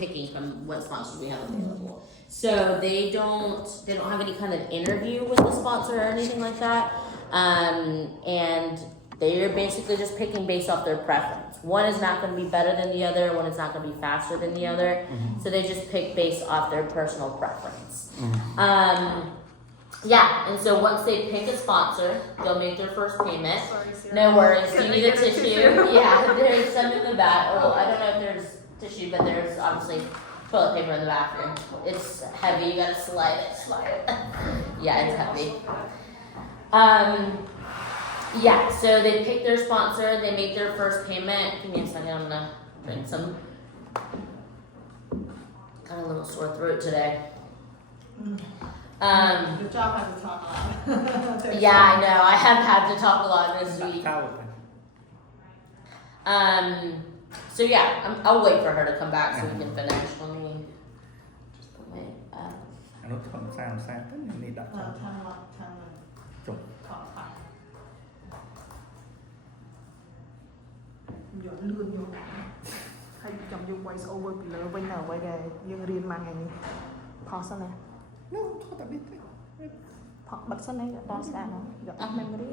picking from what sponsors we have available. So they don't have any kind of interview with the sponsor or anything like that. And they're basically just picking based off their preference. One is not going to be better than the other. One is not going to be faster than the other. So they just pick based off their personal preference. Yeah, and so once they pick a sponsor, they'll make their first payment. No worries. Do you need a tissue? Yeah, there's some in the back. Oh, I don't know if there's tissue, but there's obviously toilet paper in the bathroom. It's heavy. You gotta slide it. Yeah, it's heavy. Yeah, so they pick their sponsor, they make their first payment. Give me a second, I'm gonna drink some. Got a little sore throat today. Your job has to talk a lot. Yeah, I know. I have had to talk a lot this week. So yeah, I'll wait for her to come back so we can finish. Let me just put my. อนุทนสร้างตั้งนี่ดับ ทางจบ ขอค่ะយកលឿនយកហើយចាំយក voice over ពីលើវិញនៅអ្វីដែលយើងរៀនមកថ្ងៃនេះផុសសិនណា no ថតតែនេះទេ ផុសបិទសិនណាដល់ស្អាតណាយកអស់ memory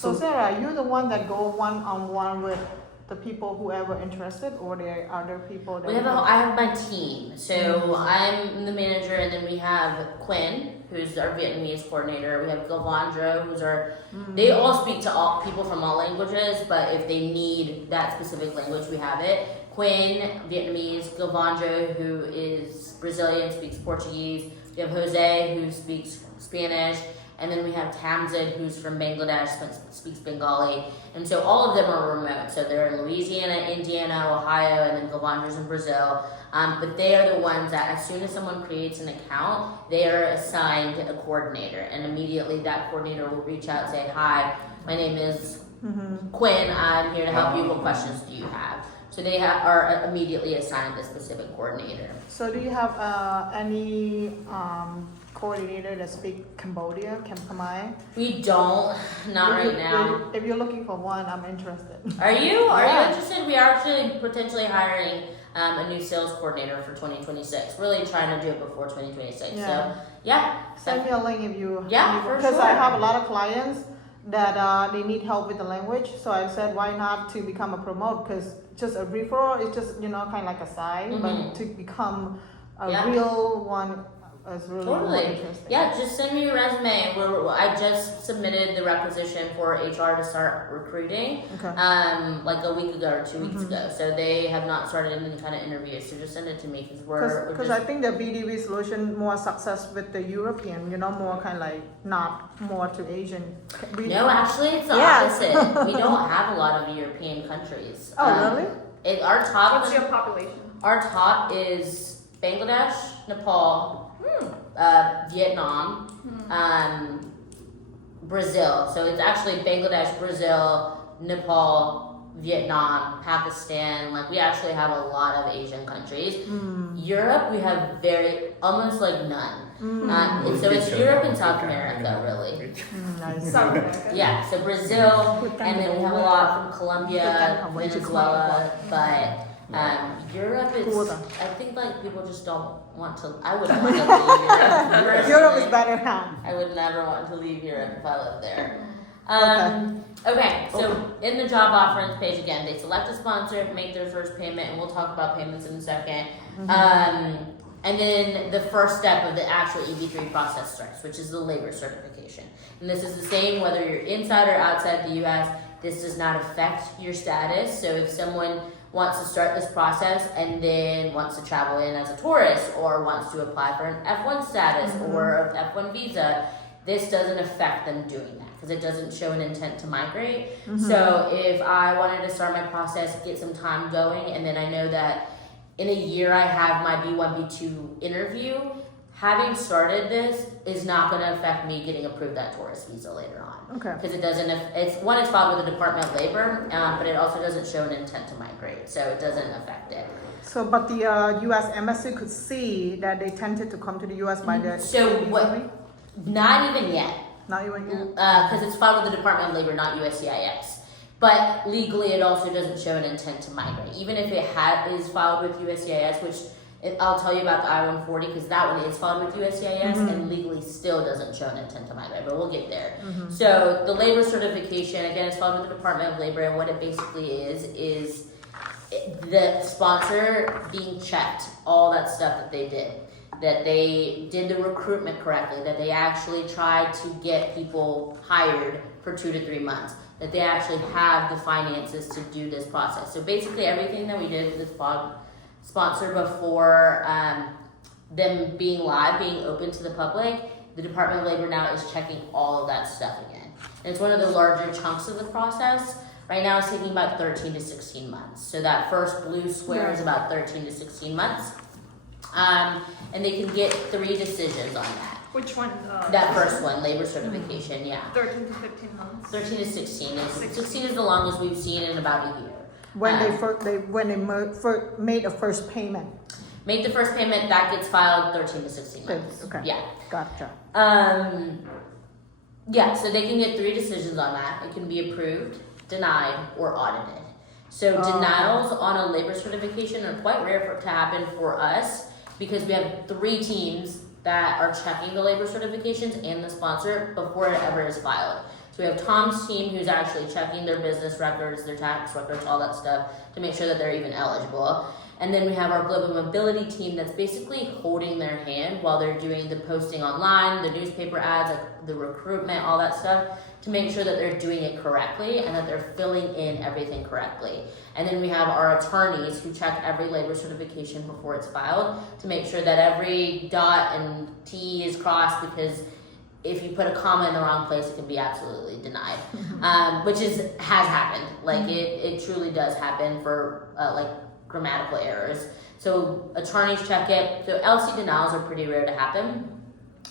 So Sarah, you're the one that go one-on-one with the people whoever interested, or there are other people that I have my team. So I'm the manager, and then we have Quinn, who's our Vietnamese coordinator. We have Gavandro, who's our. They all speak to all people from all languages, but if they need that specific language, we have it. Quinn, Vietnamese. Gavandro, who is Brazilian, speaks Portuguese. We have Jose, who speaks Spanish. And then we have Tamzid, who's from Bangladesh, speaks Bengali. And so all of them are remote. So they're in Louisiana, Indiana, Ohio, and then Gavandro's in Brazil. But they are the ones that as soon as someone creates an account, they are assigned a coordinator. And immediately that coordinator will reach out and say, hi, my name is Quinn. I'm here to help you. What questions do you have? So they are immediately assigned a specific coordinator. So do you have any coordinator that speak Cambodia, Khmer? We don't, not right now. If you're looking for one, I'm interested. Are you? Are you interested? We are actually potentially hiring a new sales coordinator for 2026. Really trying to do it before 2026. Yeah. So yeah. Send me a link if you. Yeah, for Because sure. I have a lot of clients that they need help with the language. So I said, why not to become a promote? Because just a referral is just kind of like a side, but to become a real one. Is really Totally. interesting. Yeah, just send me your resume. I just submitted the requisition for HR to start recruiting, like a week ago or 2 weeks ago. So they have not started any kind of interviews. So just send it to me because I think the BDV solution more success with the European, more kind of like not more to Asian. No, actually, it's the opposite. We don't have a lot of European countries. Oh, really? Our top. What's your population? Our top is Bangladesh, Nepal. Vietnam, Brazil. So it's actually Bangladesh, Brazil, Nepal, Vietnam, Pakistan. Like we actually have a lot of Asian countries. Europe, we have almost like none. So it's Europe and South America, really. Nice. South America. Yeah, so Brazil, and then we have a lot from Colombia, Venezuela, but Europe is, I think like people just don't want to, I wouldn't want to leave Europe. Europe is better now. I would never want to leave Europe if I lived there. Okay, so in the job offerings page again, they select a sponsor, make their first payment, and we'll talk about payments in a second. And then the first step of the actual EB-3 process starts, which is the labor certification. And this is the same whether you're inside or outside the US. This does not affect your status. So if someone wants to start this process and then wants to travel in as a tourist or wants to apply for an F1 status or an F1 visa, this doesn't affect them doing that because it doesn't show an intent to migrate. So if I wanted to start my process, get some time going, and then I know that in a year I have my B1, B2 interview, having started this is not going to affect me getting approved that tourist visa later on. Okay. Because it doesn't, it's filed with the Department of Labor, but it also doesn't show an intent to migrate, so it doesn't affect it. So, but the U.S. embassy could see that they tended to come to the U.S. by the. So what? Not even yet. Not even yet. Because it's filed with the Department of Labor, not USCIS. But legally, it also doesn't show an intent to migrate. Even if it is filed with USCIS, which I'll tell you about the I-140 because that one is filed with USCIS and legally still doesn't show an intent to migrate, but we'll get there. So the labor certification, again, is filed with the Department of Labor, and what it basically is the sponsor being checked, all that stuff that they did. That they did the recruitment correctly, that they actually tried to get people hired for 2 to 3 months, that they actually have the finances to do this process. So basically everything that we did with this sponsor before them being live, being open to the public, the Department of Labor now is checking all of that stuff again. And it's one of the larger chunks of the process. Right now it's taking about 13 to 16 months. So that first blue square is about 13 to 16 months. And they can get 3 decisions on that. Which one? That first one, labor certification, yeah. 13 to 15 months. 13 to 16. 16 is the longest we've seen in about a year. When they made a first payment. Made the first payment, that gets filed 13 to 16 months. Okay. Yeah. Gotcha. Yeah, so they can get 3 decisions on that. It can be approved, denied, or audited. So denials on a labor certification are quite rare to happen for us because we have 3 teams that are checking the labor certifications and the sponsor before it ever is filed. So we have Tom's team who's actually checking their business records, their tax records, all that stuff to make sure that they're even eligible. And then we have our global mobility team that's basically holding their hand while they're doing the posting online, the newspaper ads, like the recruitment, all that stuff, to make sure that they're doing it correctly and that they're filling in everything correctly. And then we have our attorneys who check every labor certification before it's filed to make sure that every dot and T is crossed, because if you put a comma in the wrong place, it can be absolutely denied, which has happened. Like it truly does happen for like grammatical errors. So attorneys check it. So LC denials are pretty rare to happen,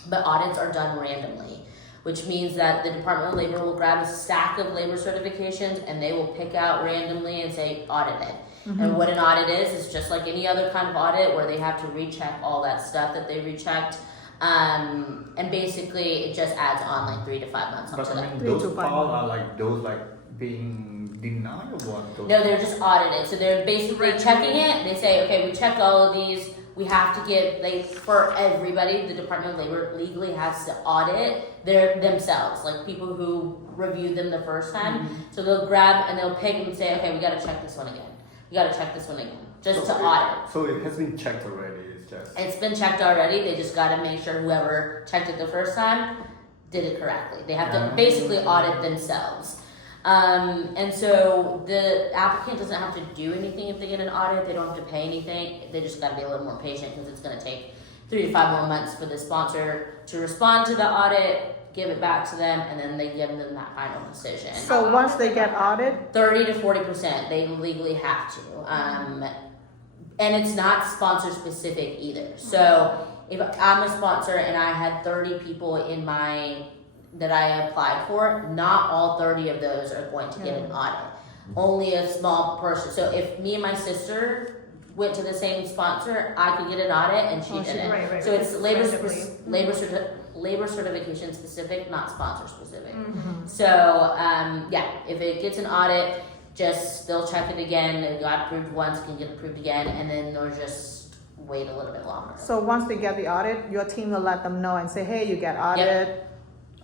but audits are done randomly, which means that the Department of Labor will grab a stack of labor certifications and they will pick out randomly and say audit it. And what an audit is just like any other kind of audit where they have to recheck all that stuff that they rechecked. And basically it just adds on like 3 to 5 months onto But I that. mean, those files are like those like being denied or what? Those No, they're just audited. So they're basically checking it. They say, okay, we checked all of these. We have to get, like, for everybody, the Department of Labor legally has to audit themselves, like people who reviewed them the first time. So they'll grab and they'll pick and say, okay, we got to check this one again. We got to check this one again, just to audit. So it has been checked already. It's been checked already. They just got to make sure whoever checked it the first time did it correctly. They have to basically audit themselves. And so the applicant doesn't have to do anything if they get an audit. They don't have to pay anything. They just got to be a little more patient because it's going to take 3 to 5 more months for the sponsor to respond to the audit, give it back to them, and then they give them that final decision. So once they get audited, 30 to 40%, they legally have to. And it's not sponsor specific either. So if I'm a sponsor and I had 30 people that I applied for, not all 30 of those are going to get an audit. Only a small person. So if me and my sister went to the same sponsor, I could get an audit and she didn't. Right, so it's randomly. labor certification specific, not sponsor specific. So if it gets an audit, they'll check it again. It got approved once, can get approved again, and then they'll just wait a little bit longer. so once they get the audit, your team will let them know and say, hey, you get audited,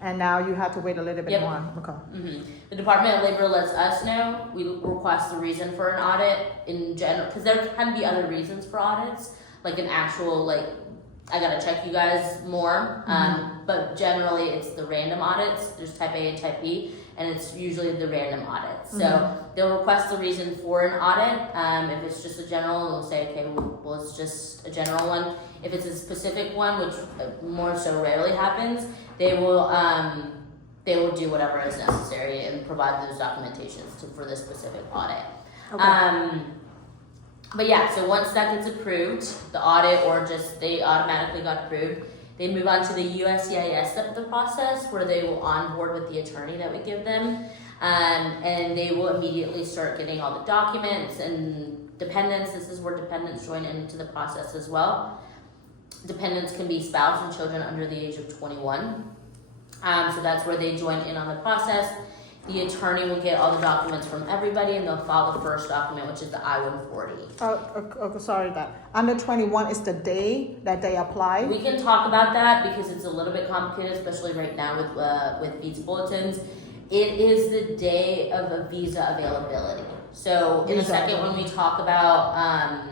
and now you have to wait a little bit more. Okay. The Department of Labor lets us know. We request the reason for an audit in general, because there can be other reasons for audits, like an actual, like, I gotta check you guys more, but generally it's the random audits. There's type A and type B, and it's usually the random audits. So they'll request the reason for an audit. If it's just a general, they'll say, okay, well, it's just a general one. If it's a specific one, which more so rarely happens, they will do whatever is necessary and provide those documentations for the specific audit. Okay. But yeah, so once that gets approved, the audit or just they automatically got approved, they move on to the USCIS step of the process where they will onboard with the attorney that we give them. And they will immediately start getting all the documents and dependents. This is where dependents join into the process as well. Dependents can be spouse and children under the age of 21. So that's where they join in on the process. The attorney will get all the documents from everybody, and they'll file the first document, which is the I-140. Sorry, that under 21 is the day that they apply. We can talk about that because it's a little bit complicated, especially right now with visa bulletins. It is the day of a visa availability. So in a second, when we talk about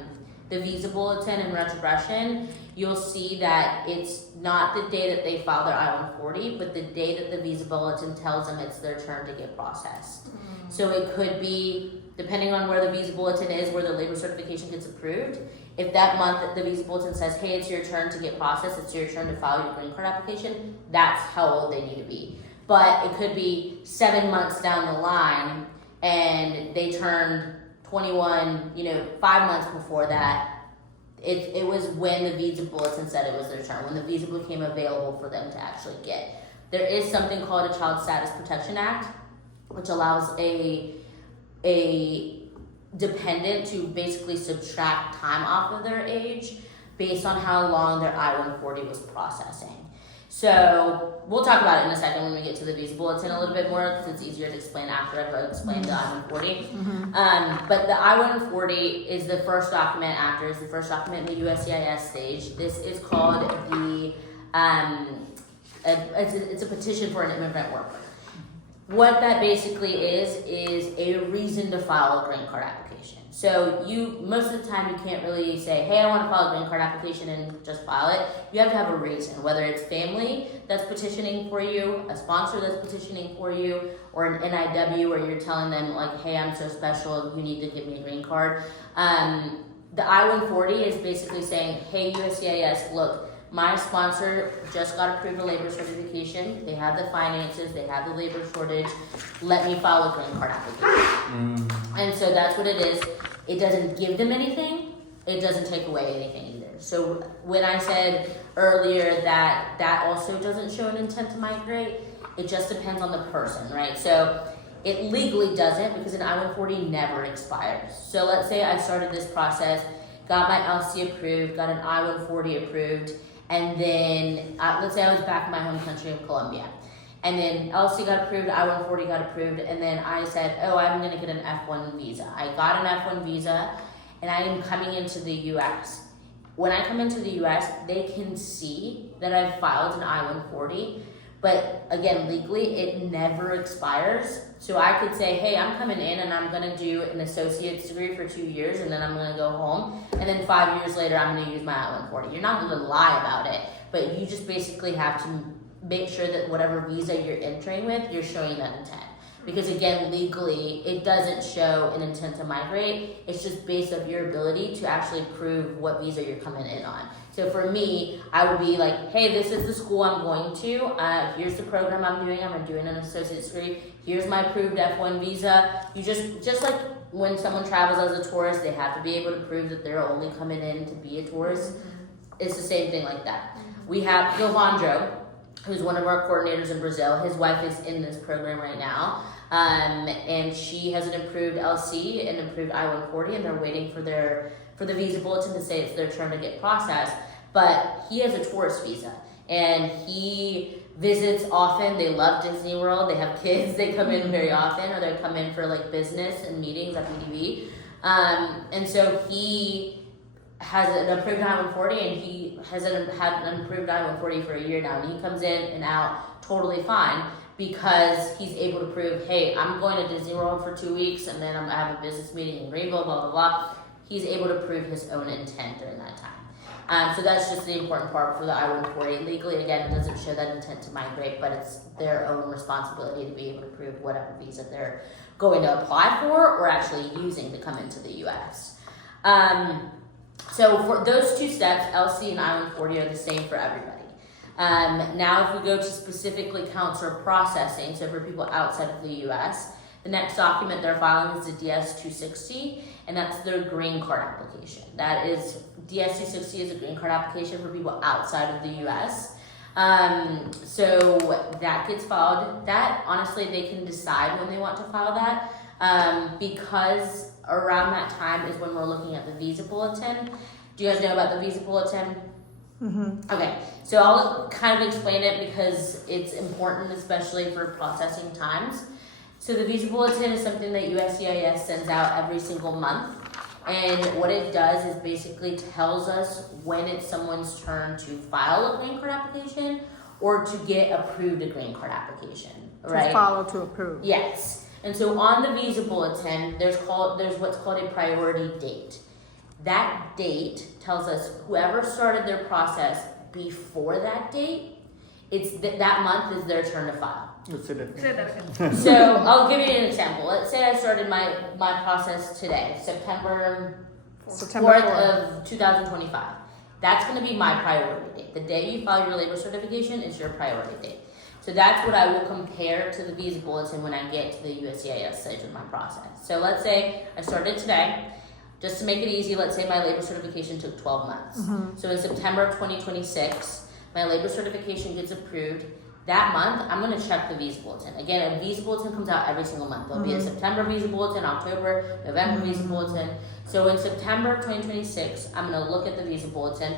the visa bulletin and retrogression, you'll see that it's not the day that they file their I-140, but the day that the visa bulletin tells them it's their turn to get processed. So it could be, depending on where the visa bulletin is, where the labor certification gets approved, if that month the visa bulletin says, hey, it's your turn to get processed, it's your turn to file your green card application, that's how old they need to be. But it could be 7 months down the line, and they turned 21, 5 months before that. It was when the visa bulletin said it was their turn, when the visa became available for them to actually get. There is something called a Child Status Protection Act, which allows a dependent to basically subtract time off of their age based on how long their I-140 was processing. So we'll talk about it in a second when we get to the visa bulletin a little bit more, because it's easier to explain after I've explained the I-140. But the I-140 is the first document it's the first document in the USCIS stage. This is called the, it's a petition for an immigrant worker. What that basically is a reason to file a green card application. So most of the time you can't really say, hey, I want to file a green card application and just file it. You have to have a reason, whether it's family that's petitioning for you, a sponsor that's petitioning for you, or an NIW where you're telling them like, hey, I'm so special, you need to give me a green card. The I-140 is basically saying, hey, USCIS, look, my sponsor just got approved a labor certification. They have the finances, they have the labor shortage. Let me file a green card application. And so that's what it is. It doesn't give them anything. It doesn't take away anything either. So when I said earlier that also doesn't show an intent to migrate, it just depends on the person, right? So it legally doesn't, because an I-140 never expires. So let's say I started this process, got my LC approved, got an I-140 approved, and then let's say I was back in my home country of Colombia. And then LC got approved, I-140 got approved, and then I said, oh, I'm gonna get an F1 visa. I got an F1 visa, and I am coming into the US. When I come into the US, they can see that I've filed an I-140, but again, legally, it never expires. So I could say, hey, I'm coming in and I'm gonna do an associate's degree for 2 years, and then I'm gonna go home, and then 5 years later, I'm gonna use my I-140. You're not gonna lie about it, but you just basically have to make sure that whatever visa you're entering with, you're showing that intent. Because again, legally, it doesn't show an intent to migrate. It's just based on your ability to actually prove what visa you're coming in on. So for me, I would be like, hey, this is the school I'm going to. Here's the program I'm doing. I'm doing an associate's degree. Here's my approved F1 visa. You just like when someone travels as a tourist, they have to be able to prove that they're only coming in to be a tourist. It's the same thing like that. We have Gilvandro, who's one of our coordinators in Brazil. His wife is in this program right now. And she has an approved LC and approved I-140, and they're waiting for the visa bulletin to say it's their turn to get processed. But he has a tourist visa, and he visits often. They love Disney World. They have kids. They come in very often, or they come in for like business and meetings at BDV. And so he has an approved I-140, and he has had an approved I-140 for a year now, and he comes in and out totally fine, because he's able to prove, hey, I'm going to Disney World for 2 weeks, and then I have a business meeting in Rainbow, blah, blah, blah. He's able to prove his own intent during that time. So that's just the important part for the I-140. Legally, again, it doesn't show that intent to migrate, but it's their own responsibility to be able to prove whatever visa they're going to apply for or actually using to come into the U.S. So for those two steps, LC and I-140 are the same for everybody. Now if we go to specifically counselor processing, so for people outside of the U.S., the next document they're filing is the DS-260, and that's their green card application. That is, DS-260 is a green card application for people outside of the U.S. So that gets filed. That, honestly, they can decide when they want to file that, because around that time is when we're looking at the visa bulletin. Do you guys know about the visa bulletin? Mm-hmm. Okay, so I'll kind of explain it because it's important, especially for processing times. So the visa bulletin is something that USCIS sends out every single month. And what it does is basically tells us when it's someone's turn to file a green card application or to get approved a green card application, right? To follow to approve. Yes. And so on the visa bulletin, there's what's called a priority date. That date tells us whoever started their process before that date, it's that month is their turn to file. Say that. Say that again. So I'll give you an example. Let's say I started my process today, September 4th of 2025. That's going to be my priority date. The day you file your labor certification is your priority date. So that's what I will compare to the visa bulletin when I get to the USCIS stage of my process. So let's say I started today. Just to make it easy, let's say my labor certification took 12 months. So in September of 2026, my labor certification gets approved. That month, I'm going to check the visa bulletin. Again, a visa bulletin comes out every single month. There'll be a September visa bulletin, October, November visa bulletin. So in September of 2026, I'm going to look at the visa bulletin.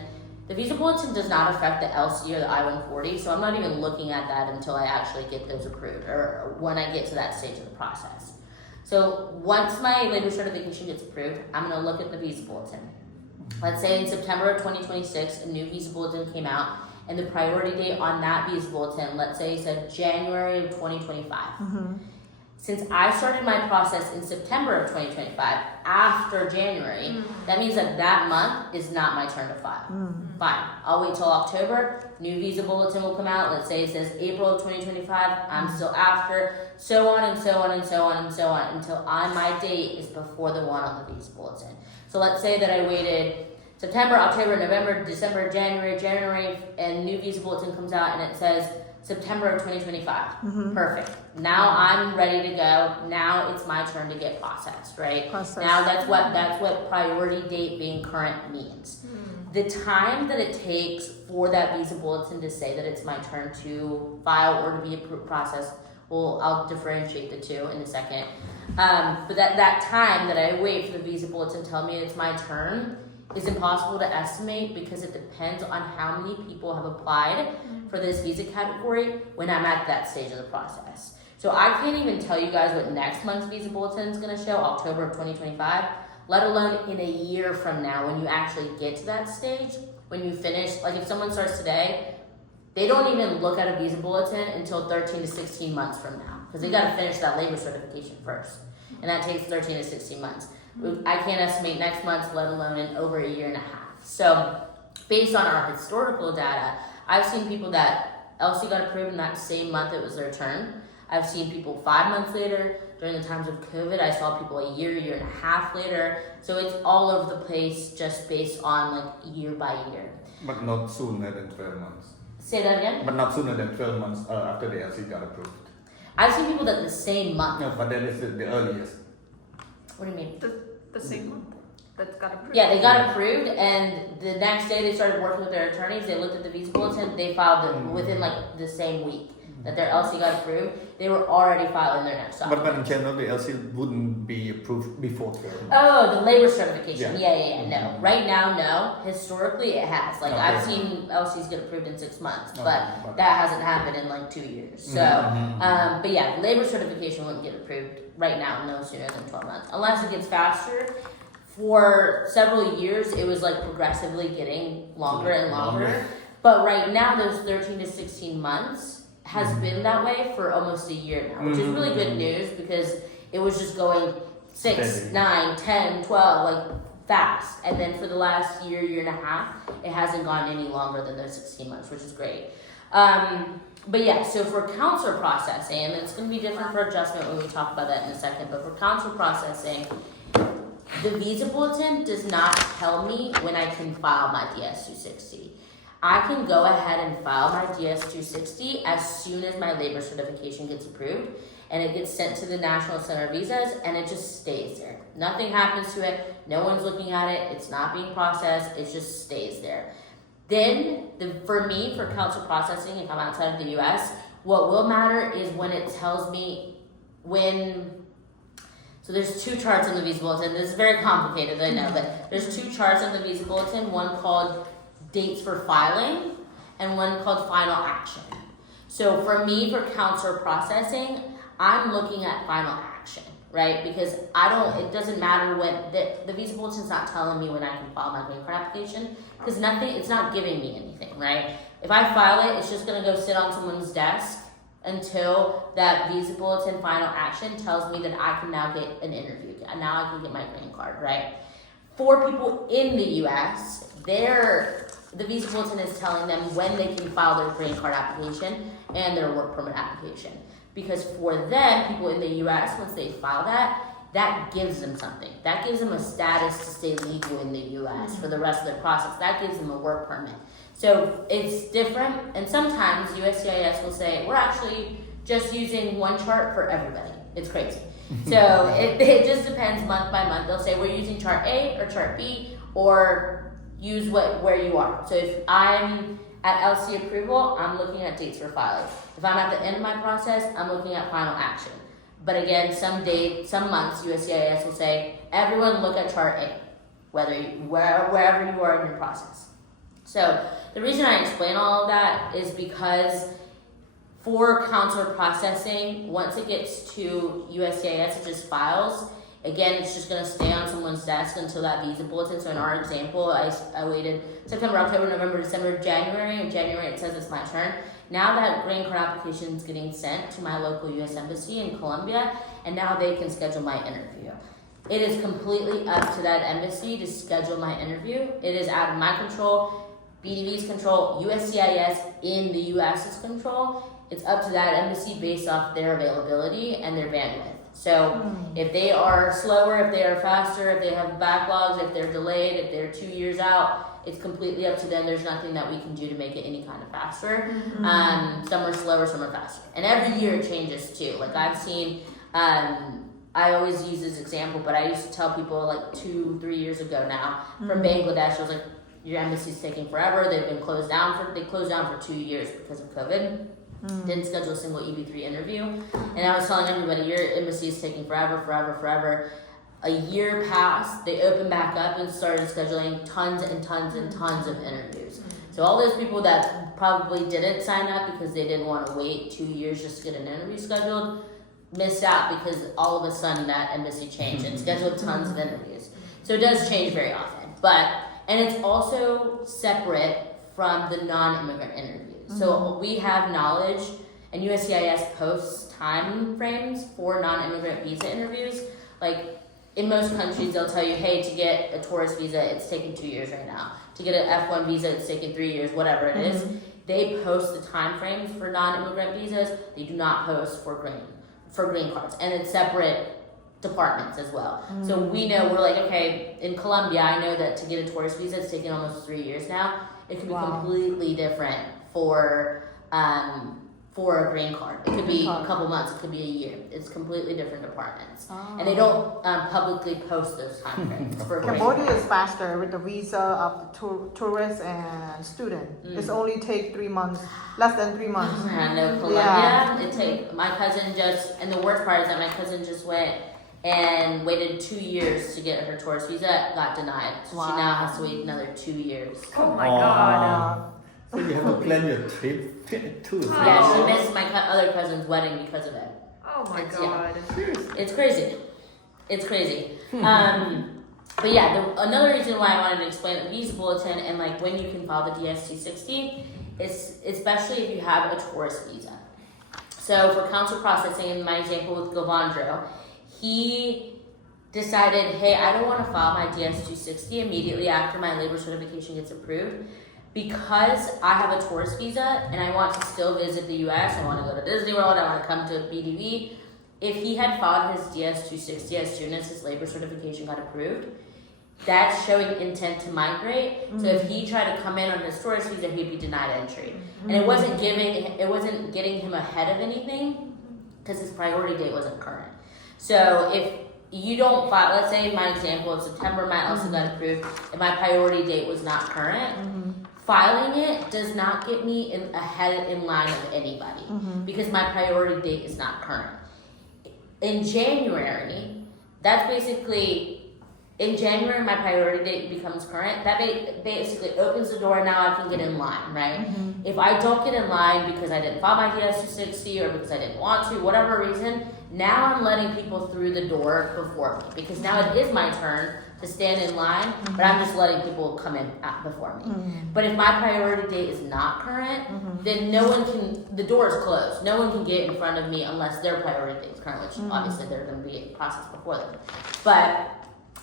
The visa bulletin does not affect the LC or the I-140, so I'm not even looking at that until I actually get those approved or when I get to that stage of the process. So once my labor certification gets approved, I'm going to look at the visa bulletin. Let's say in September of 2026, a new visa bulletin came out, and the priority date on that visa bulletin, let's say it said January of 2025. Since I started my process in September of 2025, after January, that means that month is not my turn to file. Fine, I'll wait till October, new visa bulletin will come out, let's say it says April of 2025, I'm still after, so on and so on and so on and so on, until my date is before the one on the visa bulletin. So let's say that I waited September, October, November, December, January, and new visa bulletin comes out and it says September of 2025. Perfect. Now I'm ready to go. Now it's my turn to get processed, right? Now that's what priority date being current means. The time that it takes for that visa bulletin to say that it's my turn to file or to be approved processed, well, I'll differentiate the two in a second. But that time that I wait for the visa bulletin to tell me it's my turn is impossible to estimate because it depends on how many people have applied for this visa category when I'm at that stage of the process. So I can't even tell you guys what next month's visa bulletin is going to show, October of 2025, let alone in a year from now when you actually get to that stage, when you finish, like if someone starts today, they don't even look at a visa bulletin until 13 to 16 months from now because they got to finish that labor certification first. And that takes 13 to 16 months. I can't estimate next month, let alone in over a year and a half. So based on our historical data, I've seen people that LC got approved in that same month it was their turn. I've seen people 5 months later. During the times of COVID, I saw people a year and a half later. So it's all over the place just based on like year by year. But not sooner than 12 months. Say that again? But not sooner than 12 months after the LC got approved. I've seen people that the same month. No, but that is the earliest. What do you mean? The same month that's got approved. Yeah, they got approved, and the next day they started working with their attorneys. They looked at the visa bulletin. They filed it within like the same week that their LC got approved. They were already filing their next document. But in general, the LC wouldn't be approved before 12 months. Oh, the labor certification. Yeah. Yeah. No, right now, no. Historically, it has. Like Okay. I've seen LCs get approved in 6 months, Okay. but that hasn't happened in like 2 years. So, but yeah, labor certification wouldn't get approved right now, no sooner than 12 months, unless it gets faster. For several years, it was like progressively getting longer and longer. But right now, those 13 to 16 months has been that way for almost a year now, which is really good news because it was just going 6, Steady. 9, 10, 12, like fast. And then for the last year and a half, it hasn't gone any longer than those 16 months, which is great. But yeah, so for counselor processing, and it's going to be different for adjustment when we talk about that in a second, but for counselor processing, the visa bulletin does not tell me when I can file my DS-260. I can go ahead and file my DS-260 as soon as my labor certification gets approved, and it gets sent to the National Center of Visas, and it just stays there. Nothing happens to it. No one's looking at it. It's not being processed. It just stays there. Then, for me, for counsel processing, if I'm outside of the U.S., what will matter is when it tells me when. So there's 2 charts on the visa bulletin. This is very complicated, I know, but there's 2 charts on the visa bulletin. One called dates for filing, and one called final action. So for me, for counselor processing, I'm looking at final action, right? Because it doesn't matter when, the visa bulletin's not telling me when I can file my green card application, because it's not giving me anything, right? If I file it, it's just gonna go sit on someone's desk until that visa bulletin final action tells me that I can now get an interview, and now I can get my green card, right? For people in the US, the visa bulletin is telling them when they can file their green card application and their work permit application. Because for them, people in the US, once they file that gives them something. That gives them a status to stay legal in the US for the rest of their process. That gives them a work permit. So it's different, and sometimes USCIS will say, we're actually just using one chart for everybody. It's crazy. So it just depends month by month. They'll say, we're using chart A or chart B, or use where you are. So if I'm at LC approval, I'm looking at dates for filing. If I'm at the end of my process, I'm looking at final action. But again, some months, USCIS will say, everyone look at chart A, wherever you are in your process. So the reason I explain all of that is because for consular processing, once it gets to USCIS, it just files. Again, it's just going to stay on someone's desk until that visa bulletin. So in our example, I waited September, October, November, December, January. In January, it says it's my turn. Now that green card application is getting sent to my local U.S. Embassy in Colombia, and now they can schedule my interview. It is completely up to that embassy to schedule my interview. It is out of my control, BDV's control, USCIS in the U.S.'s control. It's up to that embassy based off their availability and their bandwidth. So if they are slower, if they are faster, if they have backlogs, if they're delayed, if they're 2 years out, it's completely up to them. There's nothing that we can do to make it any kind of faster. Some are slower, some are faster. And every year it changes too. Like I've seen, I always use this example, but I used to tell people like 2-3 years ago now from Bangladesh, I was like, your embassy's taking forever. They've been closed down they closed down for 2 years because of COVID. Didn't schedule a single EB-3 interview. And I was telling everybody, your embassy is taking forever. A year passed, they opened back up and started scheduling tons and tons and tons of interviews. So all those people that probably didn't sign up because they didn't want to wait 2 years just to get an interview scheduled, missed out because all of a sudden that embassy changed and scheduled tons of interviews. So it does change very often. And it's also separate from the non-immigrant interviews. So we have knowledge, and USCIS posts time frames for non-immigrant visa interviews. Like in most countries, they'll tell you, hey, to get a tourist visa, it's taking 2 years right now. To get an F1 visa, it's taking 3 years, whatever it is. They post the time frames for non-immigrant visas. They do not post for green cards, and it's separate departments as well. So we know, we're like, okay, in Colombia, I know that to get a tourist visa, it's taking almost 3 years now. It could be completely different for a green card. It could be a couple months, it could be a year. It's completely different departments. And they don't publicly post those time frames for green Cambodia cards. is faster with the visa of the tourist and student. It's only take 3 months, less than 3 months. I know Colombia, my cousin and the worst part is that my cousin just went and waited 2 years to get her tourist visa, got denied. So she now has to wait another 2 years. Oh my god. So you have to plan your trip too. Yeah, she missed my other cousin's wedding because of it. Oh my It's- god. It's crazy. It's crazy. But yeah, another reason why I wanted to explain the visa bulletin and like when you can file the DS-260 is especially if you have a tourist visa. So for consular processing, in my example with Govandro, he decided, hey, I don't want to file my DS-260 immediately after my labor certification gets approved because I have a tourist visa and I want to still visit the US, I want to go to Disney World, I want to come to BDV. If he had filed his DS-260 as soon as his labor certification got approved, that's showing intent to migrate. So if he tried to come in on his tourist visa, he'd be denied entry. And it wasn't getting him ahead of anything because his priority date wasn't current. So if you don't file, let's say my example of September, my LC got approved, and my priority date was not current, filing it does not get me ahead in line of anybody because my priority date is not current. In January, that's basically, in January my priority date becomes current, that basically opens the door. Now I can get in line, right? If I don't get in line because I didn't file my DS-260 or because I didn't want to, whatever reason, now I'm letting people through the door before me, because now it is my turn to stand in line, but I'm just letting people come in before me. But if my priority date is not current, then no one can, the door is closed. No one can get in front of me unless their priority date is current, which obviously they're going to be processed before them. But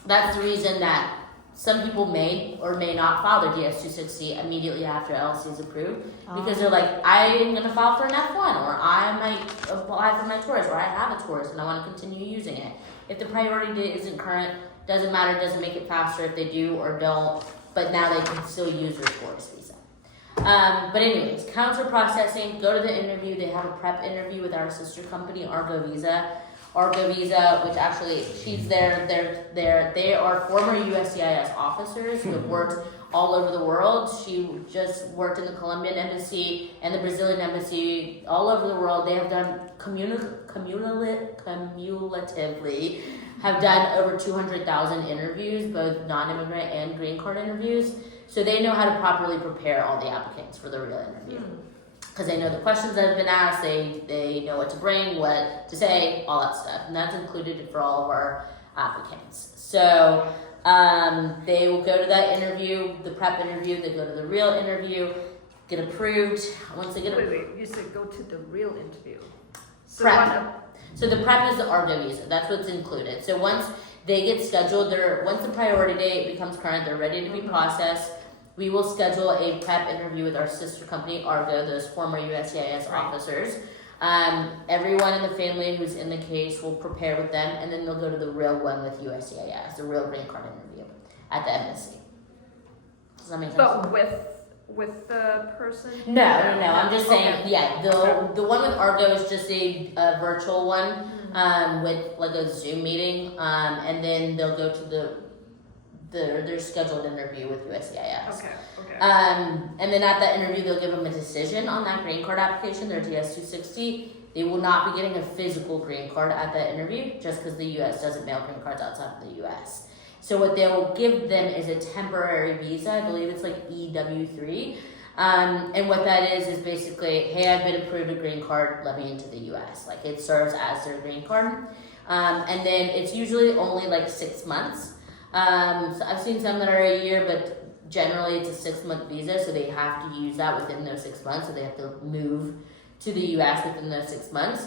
that's the reason that some people may or may not file their DS-260 immediately after LLC is approved, because they're like, I'm going to file for an F1, or I might apply for my Taurus, or I have a Taurus and I want to continue using it. If the priority date isn't current, doesn't matter, doesn't make it faster if they do or don't, but now they can still use their Taurus visa. But anyways, counter processing, go to the interview. They have a prep interview with our sister company, Argo Visa. Argo Visa, which actually, she's they are former USCIS officers who have worked all over the world. She just worked in the Colombian embassy and the Brazilian embassy all over the world. They have done cumulatively have done over 200,000 interviews, both non-immigrant and green card interviews. So they know how to properly prepare all the applicants for the real interview. Because they know the questions that have been asked, they know what to bring, what to say, all that stuff. And that's included for all of our applicants. So they will go to that interview, the prep interview, they go to the real interview, get approved. Once they get Wait, you said go to the real interview. So prep. So the prep is the Argo visa. That's what's included. So once they get scheduled, once the priority date becomes current, they're ready to be processed. We will schedule a prep interview with our sister company, Argo, those former USCIS officers. Everyone in the family who's in the case will prepare with them, and then they'll go to the real one with USCIS, the real green card interview at the embassy. Does that make sense? But with the person? No. I'm just saying, yeah, the one with Argo is just a virtual one with like a Zoom meeting, and then they'll go to their scheduled interview with USCIS. Okay. And then at that interview, they'll give them a decision on that green card application, their DS-260. They will not be getting a physical green card at that interview, just because the U.S. doesn't mail green cards outside of the U.S. So what they'll give them is a temporary visa. I believe it's like EB-3. And what that is basically, hey, I've been approved a green card, let me into the U.S. Like, it serves as their green card. And then it's usually only like 6 months. So I've seen some that are a year, but generally it's a 6-month visa, so they have to use that within those 6 months, so they have to move to the U.S. within those 6 months.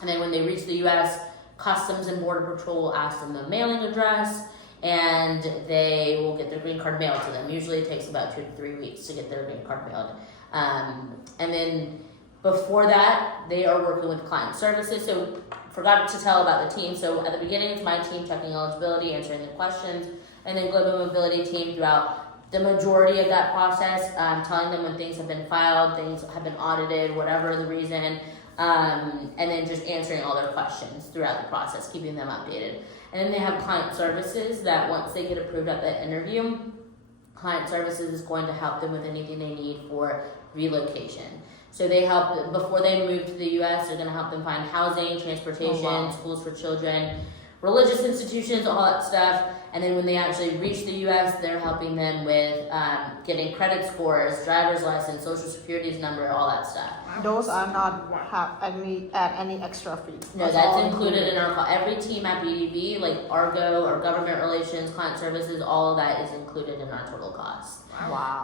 And then when they reach the U.S., Customs and Border Patrol will ask them the mailing address, and they will get their green card mailed to them. Usually it takes about 2 to 3 weeks to get their green card mailed. And then before that, they are working with client services. So forgot to tell about the team. So at the beginning, it's my team checking eligibility, answering the questions, and then Global Mobility team throughout the majority of that process, telling them when things have been filed, things have been audited, whatever the reason, and then just answering all their questions throughout the process, keeping them updated. And then they have client services that once they get approved at the interview, client services is going to help them with anything they need for relocation. So they help, before they move to the U.S., they're going to help them find housing, transportation, schools for children, religious institutions, all that stuff. And then when they actually reach the U.S., they're helping them with getting credit scores, driver's license, social security's number, all that stuff. Those are not at any extra fee. No, that's included in our, every team at BDB, like Argo or government relations, client services, all of that is included in our total cost. Wow.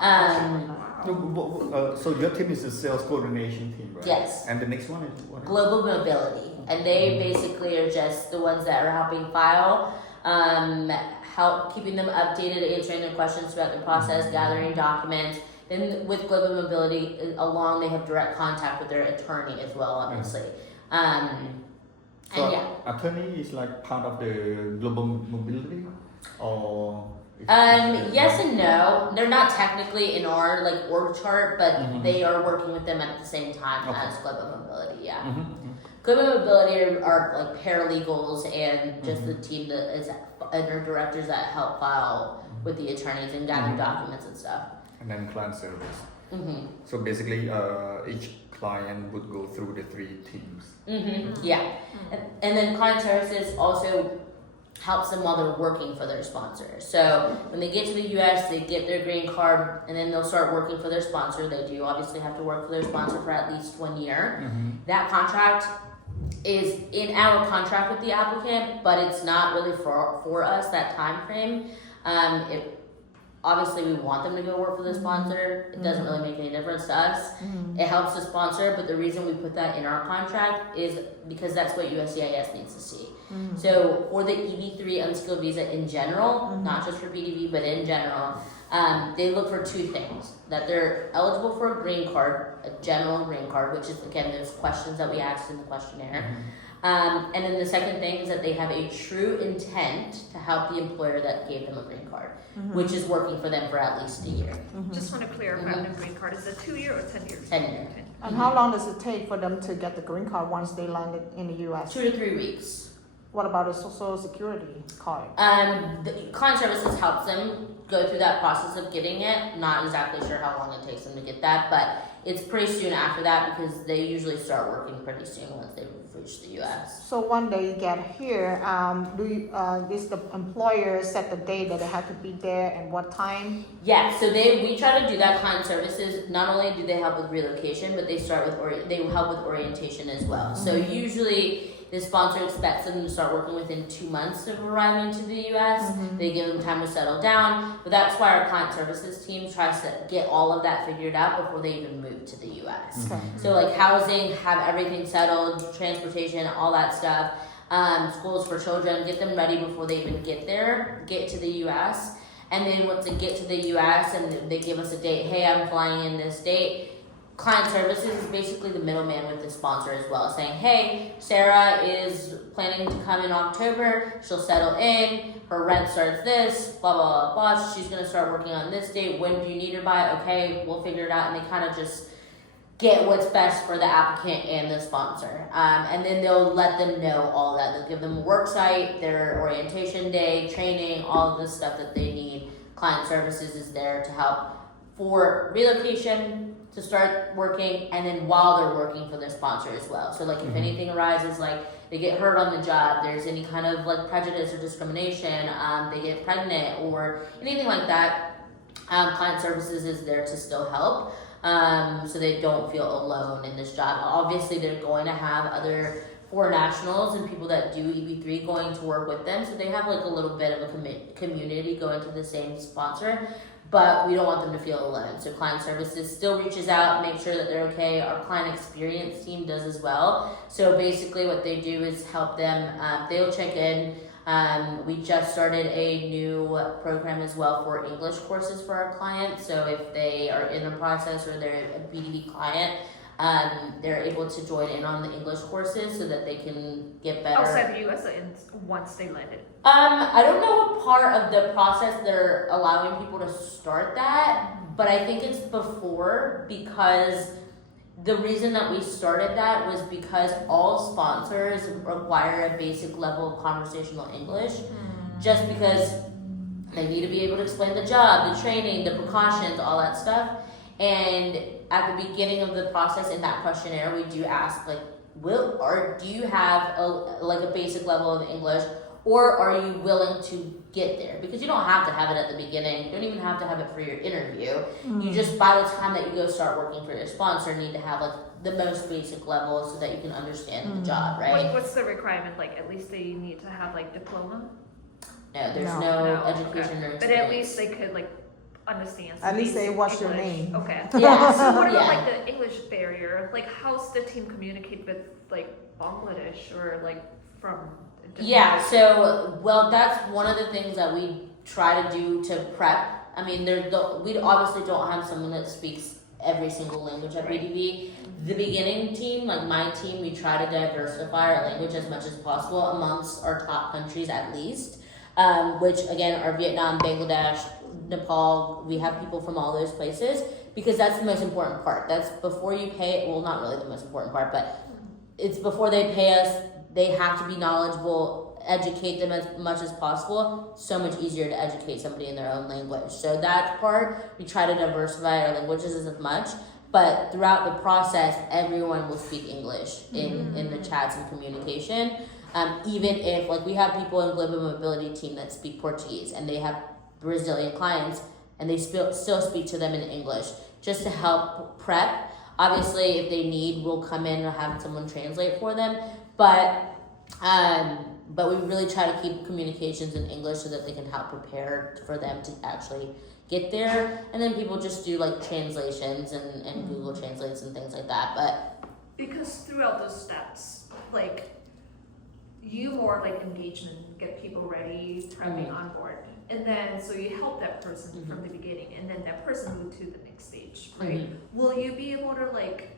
So your team is the sales coordination team, right? Yes. And the next one is what? Global Mobility, and they basically are just the ones that are helping file, help keeping them updated, answering their questions throughout the process, gathering documents. Then with Global Mobility, along they have direct contact with their attorney as well, obviously. So and yeah. Attorney is like part of the global mobility, or? Yes and no. They're not technically in our like org chart, but they are working with them at the same time as Global Mobility. Yeah. Global Mobility are like paralegals and just the team that is under directors that help file with the attorneys and gather documents and stuff. And then client service. So basically, each client would go through the 3 teams. Yeah. And then client services also helps them while they're working for their sponsor. So when they get to the US, they get their green card, and then they'll start working for their sponsor. They do obviously have to work for their sponsor for at least 1 year. That contract is in our contract with the applicant, but it's not really for us, that time frame. Obviously, we want them to go work for the sponsor. It doesn't really make any difference to us. It helps the sponsor, but the reason we put that in our contract is because that's what USCIS needs to see. So for the EB-3 unskilled visa in general, not just for PDV, but in general, they look for two things: that they're eligible for a green card, a general green card, which is, again, those questions that we asked in the questionnaire. And then the second thing is that they have a true intent to help the employer that gave them a green card, which is working for them for at least a year. Just want to clarify on the green card, is it 2 year or 10 years? 10 year. And how long does it take for them to get the green card once they landed in the US? 2 to 3 weeks. What about a social security card? The client services helps them go through that process of getting it. Not exactly sure how long it takes them to get that, but it's pretty soon after that because they usually start working pretty soon once they've reached the US. So when they get here, does the employer set the date that they have to be there and what time? Yeah, so we try to do that. Client services, not only do they help with relocation, but they help with orientation as well. So usually the sponsor expects them to start working within 2 months of arriving to the US. They give them time to settle down, but that's why our client services team tries to get all of that figured out before they even move to the US. Okay. So like housing, have everything settled, transportation, all that stuff, schools for children, get them ready before they even get to the US. And then once they get to the US and they give us a date, hey, I'm flying in this date, client services is basically the middleman with the sponsor as well, saying, hey, Sarah is planning to come in October, she'll settle in, her rent starts this, blah, blah, blah, blah, she's going to start working on this date, when do you need her by? Okay, we'll figure it out, and they kind of just get what's best for the applicant and the sponsor. And then they'll let them know all that. They'll give them a work site, their orientation day, training, all of the stuff that they need. Client services is there to help for relocation, to start working, and then while they're working for their sponsor as well. So like if anything arises, like they get hurt on the job, there's any kind of like prejudice or discrimination, they get pregnant or anything like that, client services is there to still help. So they don't feel alone in this job. Obviously they're going to have other foreign nationals and people that do EB-3 going to work with them, so they have like a little bit of a community going to the same sponsor, but we don't want them to feel alone. So client services still reaches out, make sure that they're okay. Our client experience team does as well. So basically what they do is help them, they'll check in. We just started a new program as well for English courses for our clients. So if they are in the process or they're a BDV client, they're able to join in on the English courses so that they can get better. Outside the US once they landed? I don't know what part of the process they're allowing people to start that, but I think it's before, because the reason that we started that was because all sponsors require a basic level of conversational English, just because they need to be able to explain the job, the training, the precautions, all that stuff. And at the beginning of the process in that questionnaire, we do ask, like, do you have a basic level of English, or are you willing to get there? Because you don't have to have it at the beginning. You don't even have to have it for your interview. You just, by the time that you go start working for your sponsor, need to have like the most basic level so that you can understand the job, right? What's the requirement? Like at least they need to have like diploma? No, there's no education or experience. But at least they could like understand. At least say, what's your English. name? Okay. Yeah. So what about Yeah. like the English barrier? Like how's the team communicate with like Bangladesh or like from? Yeah, so, well, that's one of the things that we try to do to prep. I mean, we obviously don't have someone that speaks every single language at BDV. The beginning team, like my team, we try to diversify our language as much as possible amongst our top countries at least, which again are Vietnam, Bangladesh, Nepal. We have people from all those places because that's the most important part. That's before you pay, well, not really the most important part, but it's before they pay us. They have to be knowledgeable, educate them as much as possible. So much easier to educate somebody in their own language. So that part, we try to diversify our languages as much. But throughout the process, everyone will speak English in the chats and communication. Even if, like, we have people in global mobility team that speak Portuguese and they have Brazilian clients and they still speak to them in English just to help prep. Obviously, if they need, we'll come in or have someone translate for them. But we really try to keep communications in English so that they can help prepare for them to actually get there. And then people just do like translations and Google Translates and things like that. But because throughout those steps, like you more like engagement, get people ready, prepping on board. And then so you help that person from the beginning and then that person move to the next stage, right? Will you be able to like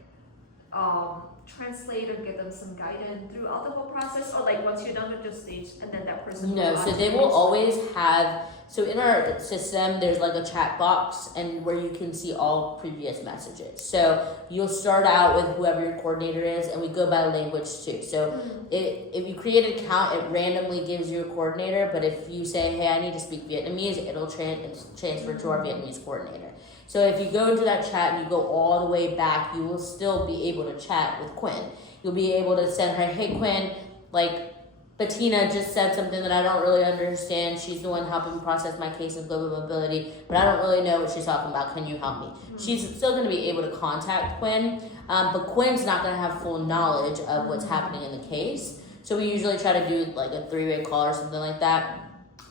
translate or give them some guidance throughout the whole process, or like once you're done with your stage and then that person no, so they will always have, so in our system there's like a chat box and where you can see all previous messages. So you'll start out with whoever your coordinator is, and we go by language too. So if you create an account, it randomly gives you a coordinator, but if you say, hey, I need to speak Vietnamese, it'll transfer to our Vietnamese coordinator. So if you go into that chat and you go all the way back, you will still be able to chat with Quinn. You'll be able to send her, hey Quinn, like Bettina just said something that I don't really understand. She's the one helping process my case of global mobility, but I don't really know what she's talking about. Can you help me? She's still going to be able to contact Quinn, but Quinn's not going to have full knowledge of what's happening in the case. So we usually try to do like a 3-way call or something like that.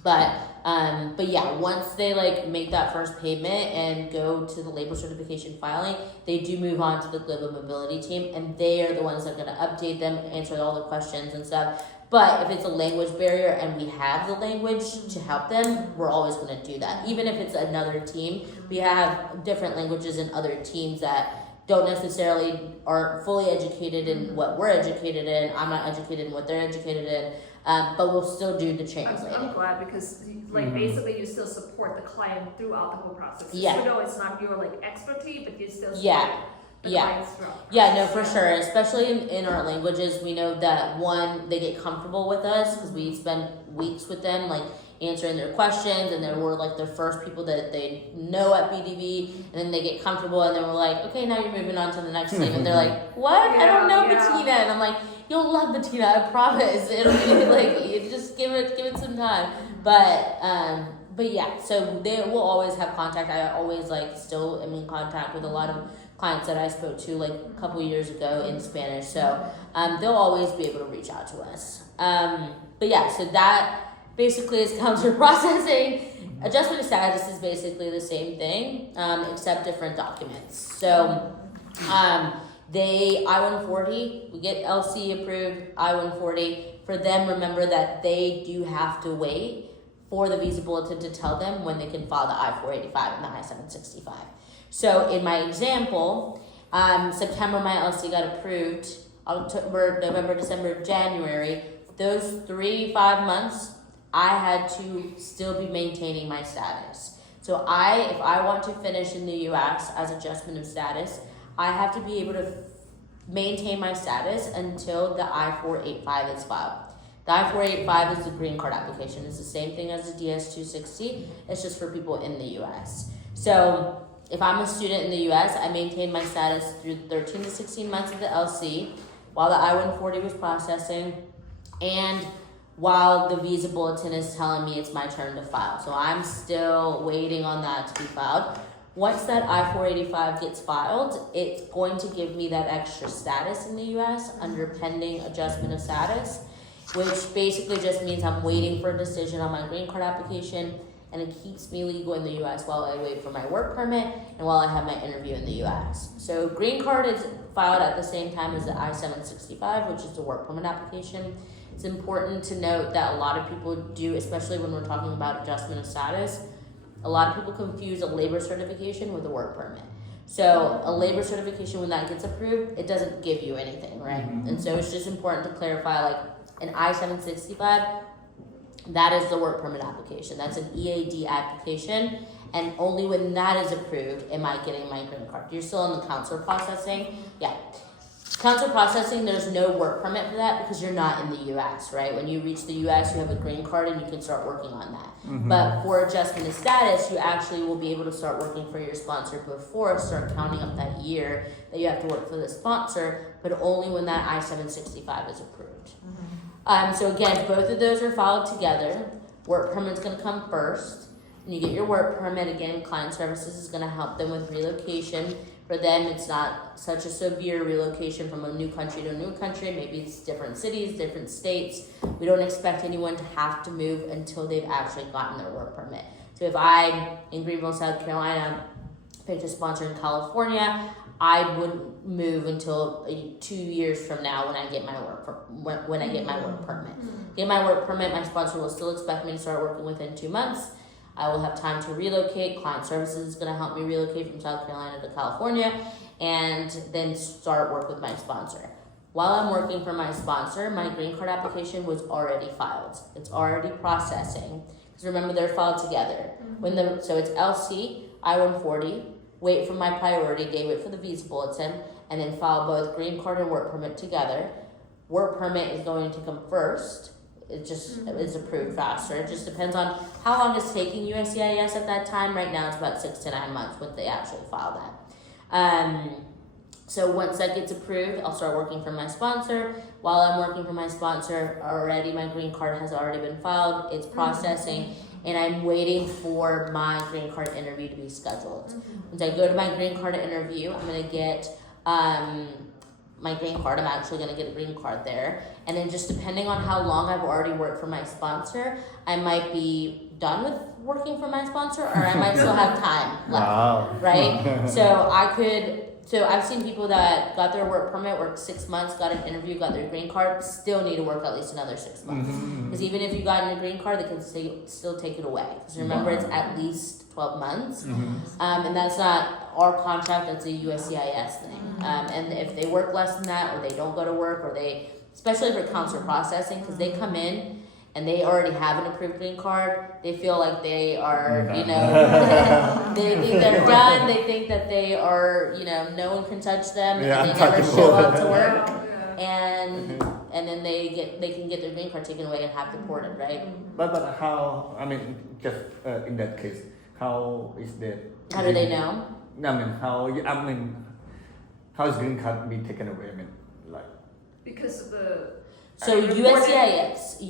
But yeah, once they like make that first payment and go to the labor certification filing, they do move on to the global mobility team, and they are the ones that are going to update them, answer all the questions and stuff. But if it's a language barrier and we have the language to help them, we're always going to do that. Even if it's another team, we have different languages in other teams that don't necessarily aren't fully educated in what we're educated in. I'm not educated in what they're educated in. But we'll still do the translating. I'm glad because like basically you still support the client throughout the whole process. Yeah. So no, it's not your like expertise, but you still support the Yeah. clients throughout. Yeah, no, for sure. Especially in our languages, we know that one, they get comfortable with us because we spend weeks with them, like answering their questions, and then we're like the first people that they know at BDV, and then they get comfortable, and then we're like, okay, now you're moving on to the next thing, and they're like, what? I don't know Bettina, and I'm like, you'll love Bettina, I promise. It'll be like, you just give it some time. But yeah, so they will always have contact. I always like still am in contact with a lot of clients that I spoke to like a couple years ago in Spanish. So they'll always be able to reach out to us. But yeah, so that basically is counter processing. Adjustment of status is basically the same thing, except different documents. So they I-140, we get LC approved, I-140. For them, remember that they do have to wait for the visa bulletin to tell them when they can file the I-485 and the I-765. So in my example, September my LC got approved, October, November, December, January. Those 3-5 months, I had to still be maintaining my status. So if I want to finish in the U.S. as adjustment of status, I have to be able to maintain my status until the I-485 is filed. The I-485 is the green card application. It's the same thing as the DS-260. It's just for people in the U.S. So if I'm a student in the U.S., I maintain my status through 13 to 16 months of the LC while the I-140 was processing, and while the visa bulletin is telling me it's my turn to file. So I'm still waiting on that to be filed. Once that I-485 gets filed, it's going to give me that extra status in the U.S. under pending adjustment of status, which basically just means I'm waiting for a decision on my green card application, and it keeps me legal in the U.S. while I wait for my work permit and while I have my interview in the U.S. So green card is filed at the same time as the I-765, which is the work permit application. It's important to note that a lot of people do, especially when we're talking about adjustment of status, a lot of people confuse a labor certification with a work permit. So a labor certification, when that gets approved, it doesn't give you anything, right? And so it's just important to clarify, like an I-765, that is the work permit application. That's an EAD application, and only when that is approved am I getting my green card. You're still in the consular processing. Yeah. Consular processing, there's no work permit for that because you're not in the U.S., right? When you reach the U.S., you have a green card and you can start working on that. But for adjustment of status, you actually will be able to start working for your sponsor before, start counting up that year that you have to work for the sponsor, but only when that I-765 is approved. So again, both of those are filed together. Work permit's gonna come first. When you get your work permit, again, client services is gonna help them with relocation. For them, it's not such a severe relocation from a new country to a new country. Maybe it's different cities, different states. We don't expect anyone to have to move until they've actually gotten their work permit. So if I'm in Greenville, South Carolina, picked a sponsor in California, I wouldn't move until 2 years from now when I get my work permit. Get my work permit, my sponsor will still expect me to start working within 2 months. I will have time to relocate. Client services is going to help me relocate from South Carolina to California, and then start work with my sponsor. While I'm working for my sponsor, my green card application was already filed. It's already processing. Because remember, they're filed together. So it's LC, I-140, wait for my priority date, wait for the visa bulletin, and then file both green card and work permit together. Work permit is going to come first. It just is approved faster. It just depends on how long it's taking USCIS at that time. Right now, it's about 6 to 9 months when they actually file that. So once that gets approved, I'll start working for my sponsor. While I'm working for my sponsor, already my green card has already been filed. It's processing, and I'm waiting for my green card interview to be scheduled. Once I go to my green card interview, I'm gonna get my green card. I'm actually going to get a green card there. And then just depending on how long I've already worked for my sponsor, I might be done with working for my sponsor, or I might still have time left, right? So I've seen people that got their work permit, worked 6 months, got an interview, got their green card, still need to work at least another 6 months. Because even if you got a green card, they can still take it away. Because remember, it's at least 12 months. And that's not our contract, that's a USCIS thing. And if they work less than that, or they don't go to work, or they, especially for consular processing, because they come in and they already have an approved green card, they feel like they are, they think they're done, they think that they are, no one can touch them, and they never show up to work, and then they can get their green card taken away and have deported, right? But how, just in that case, how is that? How do they know? How is green card be taken away? Because of the. So USCIS,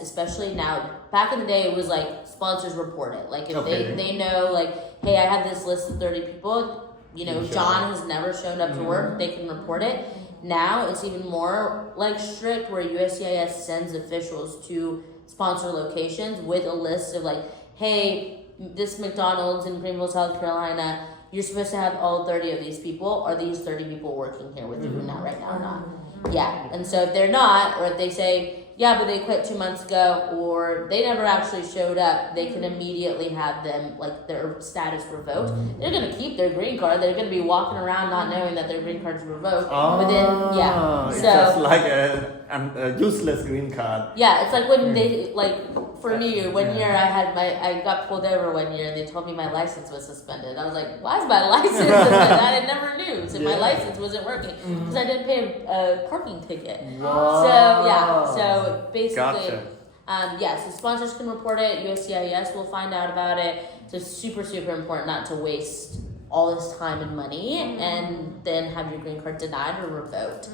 especially now, back in the day it was like sponsors report it. Like if they know, like, hey, I have this list of 30 people, John has never shown up to work, they can report it. Now it's even more like strict, where USCIS sends officials to sponsor locations with a list of like, hey, this McDonald's in Greenville, South Carolina, you're supposed to have all 30 of these people. Are these 30 people working here with you now, right now, or not? Yeah, and so if they're not, or if they say, yeah, but they quit 2 months ago, or they never actually showed up, they can immediately have them, like, their status revoked. They're going to keep their green card. They're going to be walking around not knowing that their green card's revoked. But then, it's so just like a useless green card. Yeah, it's like when they, like, for me, one year I got pulled over one year, and they told me my license was suspended. I was like, why is my license suspended? I never knew. So my license wasn't working because I didn't pay a parking ticket. So basically, so sponsors can report it. USCIS will find out about it. So it's super, super important not to waste all this time and money and then have your green card denied or revoked.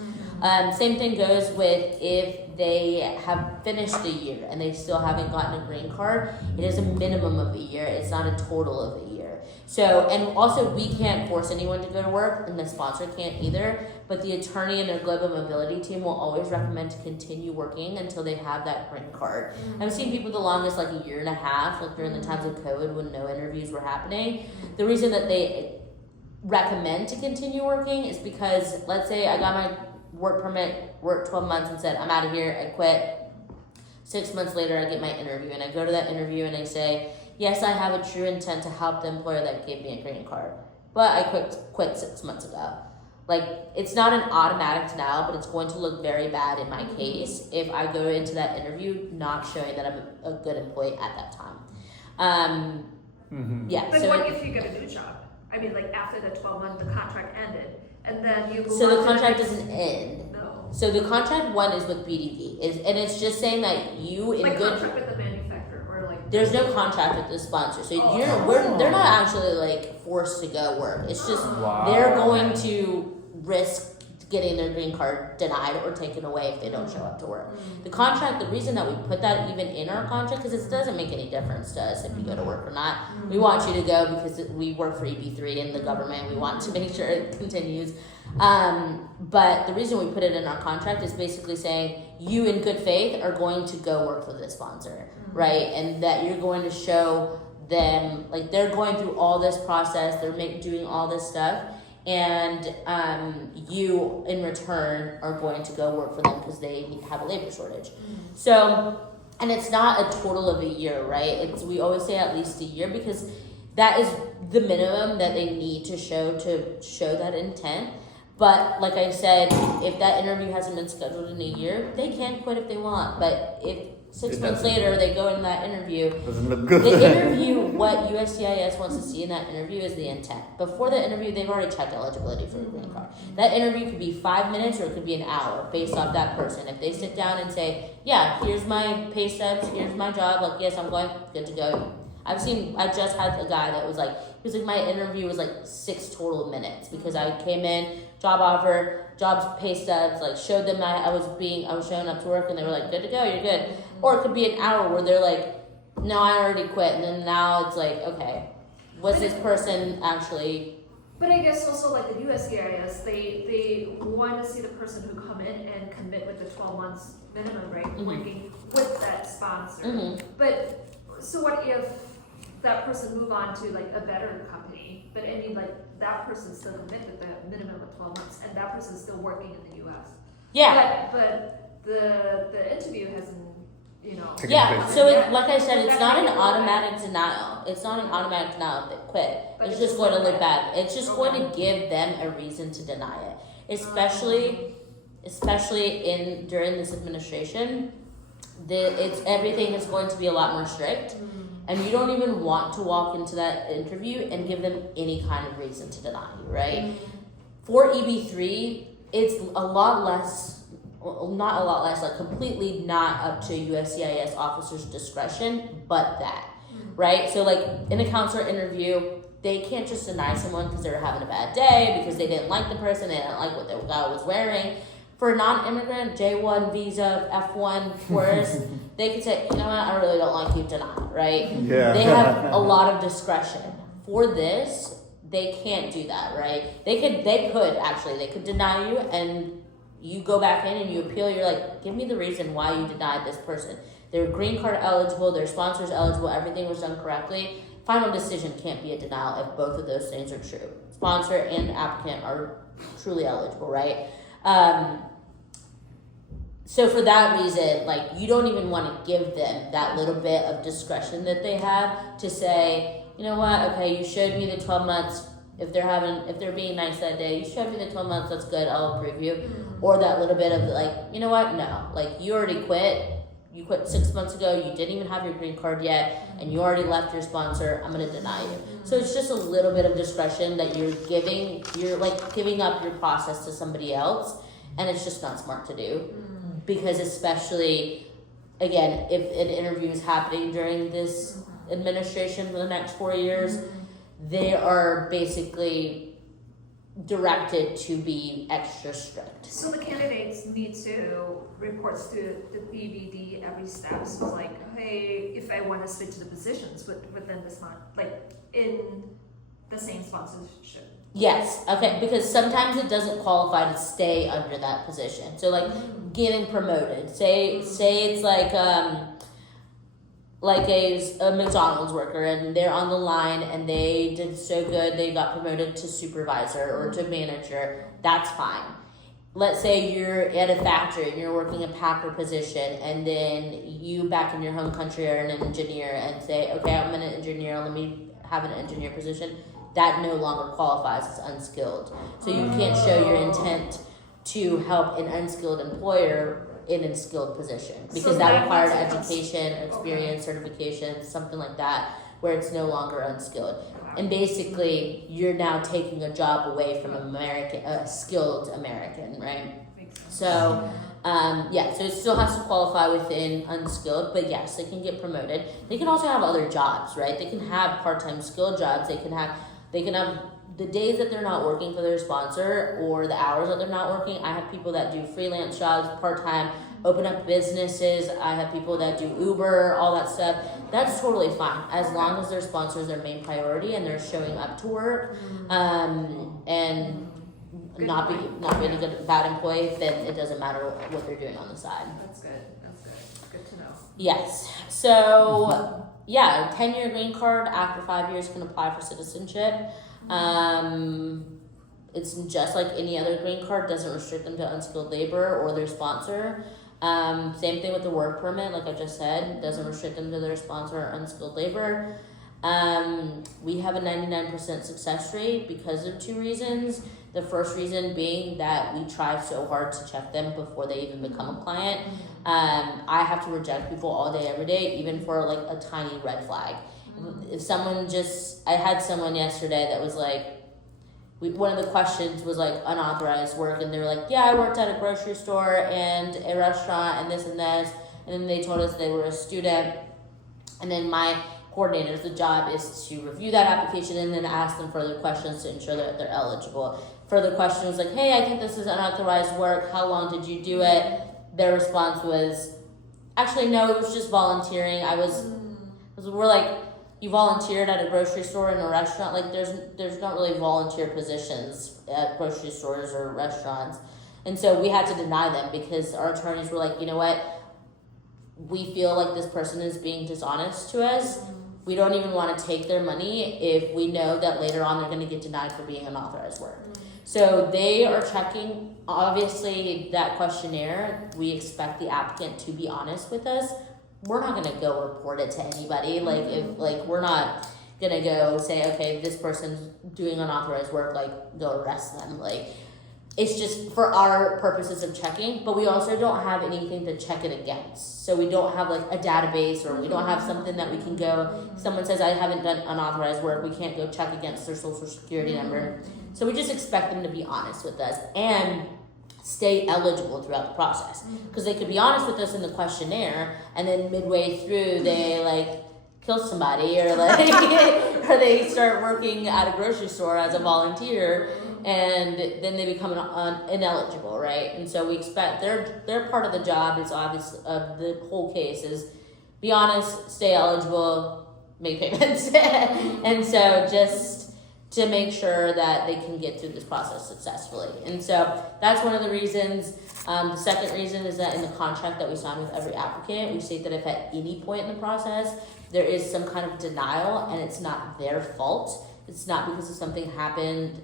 Same thing goes with if they have finished a year and they still haven't gotten a green card. It is a minimum of a year. It's not a total of a year. So, and also we can't force anyone to go to work, and the sponsor can't either, but the attorney and their global mobility team will always recommend to continue working until they have that green card. I've seen people the longest, like a year and a half, like during the times of COVID when no interviews were happening. The reason that they recommend to continue working is because, let's say I got my work permit, worked 12 months and said, I'm out of here, I quit. 6 months later, I get my interview, and I go to that interview and I say, yes, I have a true intent to help the employer that gave me a green card, but I quit 6 months ago. Like, it's not an automatic denial, but it's going to look very bad in my case if I go into that interview not showing that I'm a good employee at that time. But what if you get a new job? I mean, like, after the 12 months, the contract ended, and then you move So on the to contract next- doesn't end. No. So the contract one is with BDV, and it's just saying that you in Like good. contract with the manufacturer, or like. There's no contract with the sponsor, so they're not actually like forced to go work. It's just they're going to risk getting their green card denied or taken away if they don't show up to work. The contract, the reason that we put that even in our contract, because it doesn't make any difference to us if you go to work or not. We want you to go because we work for EB-3 in the government. We want to make sure it continues. But the reason we put it in our contract is basically saying you in good faith are going to go work for this sponsor, right? And that you're going to show them, like they're going through all this process, they're doing all this stuff, and you in return are going to go work for them because they have a labor shortage. So, and it's not a total of a year, right? We always say at least a year because that is the minimum that they need to show that intent. But like I said, if that interview hasn't been scheduled in a year, they can quit if they want. But if 6 months later they go in that interview, Doesn't look good. the interview, what USCIS wants to see in that interview is the intent. Before the interview, they've already checked eligibility for a green card. That interview could be 5 minutes or it could be an hour based off that person. If they sit down and say, yeah, here's my pay stubs, here's my job, like, yes, I'm going, good to go. I just had a guy that was like, my interview was like 6 total minutes because I came in, job offer, jobs, pay stubs, like showed them I was showing up to work and they were like, good to go, you're good. Or it could be an hour where they're like, no, I already quit. And then now it's like, okay, was this person actually? But I guess also like the USCIS, they want to see the person who come in and commit with the 12 months minimum, right? Working with that sponsor. But so what if that person move on to like a better company, but that person still commit with the minimum of 12 months and that person's still working in the US? Yeah. But the interview hasn't, Taken Yeah, place. so like I said, it's not an automatic denial. It's not an automatic denial if they quit. But It's it's just going to look okay. bad. It's just going Okay. to give them a reason to deny it. Especially during this administration, everything is going to be a lot more strict. And you don't even want to walk into that interview and give them any kind of reason to deny you, right? For EB-3, it's a lot less, not a lot less, like completely not up to USCIS officers' discretion, but that, right? So like in a counselor interview, they can't just deny someone because they're having a bad day, because they didn't like the person, they didn't like what the guy was wearing. For a non-immigrant, J1 visa, F1 tourist, they could say, you know what, I really don't like you, deny, right? Yeah. They have a lot of discretion. For this, they can't do that, right? They could deny you, and you go back in and you appeal, you're like, give me the reason why you denied this person. They're green card eligible, their sponsor's eligible, everything was done correctly. Final decision can't be a denial if both of those things are true. Sponsor and applicant are truly eligible, right? So for that reason, like, you don't even want to give them that little bit of discretion that they have to say, you know what, okay, you showed me the 12 months, if they're being nice that day, you showed me the 12 months, that's good, I'll approve you. Or that little bit of like, you know what, no, like, you already quit, you quit 6 months ago, you didn't even have your green card yet, and you already left your sponsor, I'm gonna deny you. So it's just a little bit of discretion that you're like giving up your process to somebody else, and it's just not smart to do. Because especially, again, if an interview is happening during this administration for the next 4 years, they are basically directed to be extra strict. So the candidates need to report to the BBD every step. So like, hey, if I want to switch the positions within this month, like in the same sponsorship. Yes, okay, because sometimes it doesn't qualify to stay under that position. So like getting promoted, say it's like a McDonald's worker and they're on the line and they did so good, they got promoted to supervisor or to manager, that's fine. Let's say you're at a factory and you're working a packer position, and then you back in your home country are an engineer and say, okay, I'm an engineer, let me have an engineer position. That no longer qualifies as unskilled. So you can't show your intent to help an unskilled employer in a skilled position, because So that that required means it's- education, experience, certification, something like that, where it's no longer unskilled. And basically, you're now taking a job away from a skilled American, right? So, so it still has to qualify within unskilled, but yes, they can get promoted. They can also have other jobs, right? They can have part-time skilled jobs. They can have the days that they're not working for their sponsor or the hours that they're not working. I have people that do freelance jobs, part-time, open up businesses. I have people that do Uber, all that stuff. That's totally fine as long as their sponsor is their main priority and they're showing up to work, and not being a bad employee. Then it doesn't matter what they're doing on the side. That's good. That's good. Good to know. Yes. So yeah, 10-year green card after 5 years can apply for citizenship. It's just like any other green card, doesn't restrict them to unskilled labor or their sponsor. Same thing with the work permit, like I just said, doesn't restrict them to their sponsor or unskilled labor. We have a 99% success rate because of 2 reasons. The first reason being that we try so hard to check them before they even become a client. I have to reject people all day, every day, even for like a tiny red flag. If someone I had someone yesterday that was like, one of the questions was like unauthorized work, and they were like, yeah, I worked at a grocery store and a restaurant and this, and then they told us they were a student, and then my coordinators, the job is to review that application and then ask them further questions to ensure that they're eligible. Further questions like, hey, I think this is unauthorized work, how long did you do it? Their response was, actually no, it was just volunteering. We're like, you volunteered at a grocery store and a restaurant? Like there's not really volunteer positions at grocery stores or restaurants. And so we had to deny them because our attorneys were like, you know what? We feel like this person is being dishonest to us. We don't even want to take their money if we know that later on they're going to get denied for being unauthorized work. So they are checking, obviously, that questionnaire. We expect the applicant to be honest with us. We're not going to go report it to anybody. We're not going to go say, okay, this person's doing unauthorized work, go arrest them. It's just for our purposes of checking, but we also don't have anything to check it against. So we don't have a database, or we don't have something that we can go, someone says I haven't done unauthorized work, we can't go check against their social security number. So we just expect them to be honest with us and stay eligible throughout the process. Because they could be honest with us in the questionnaire, and then midway through they kill somebody, or or they start working at a grocery store as a volunteer, and then they become ineligible, right? And so we expect their part of the job is obviously the whole case is be honest, stay eligible, make payments, and so just to make sure that they can get through this process successfully. And so that's one of the reasons. The second reason is that in the contract that we sign with every applicant, we state that if at any point in the process there is some kind of denial and it's not their fault, it's not because of something happened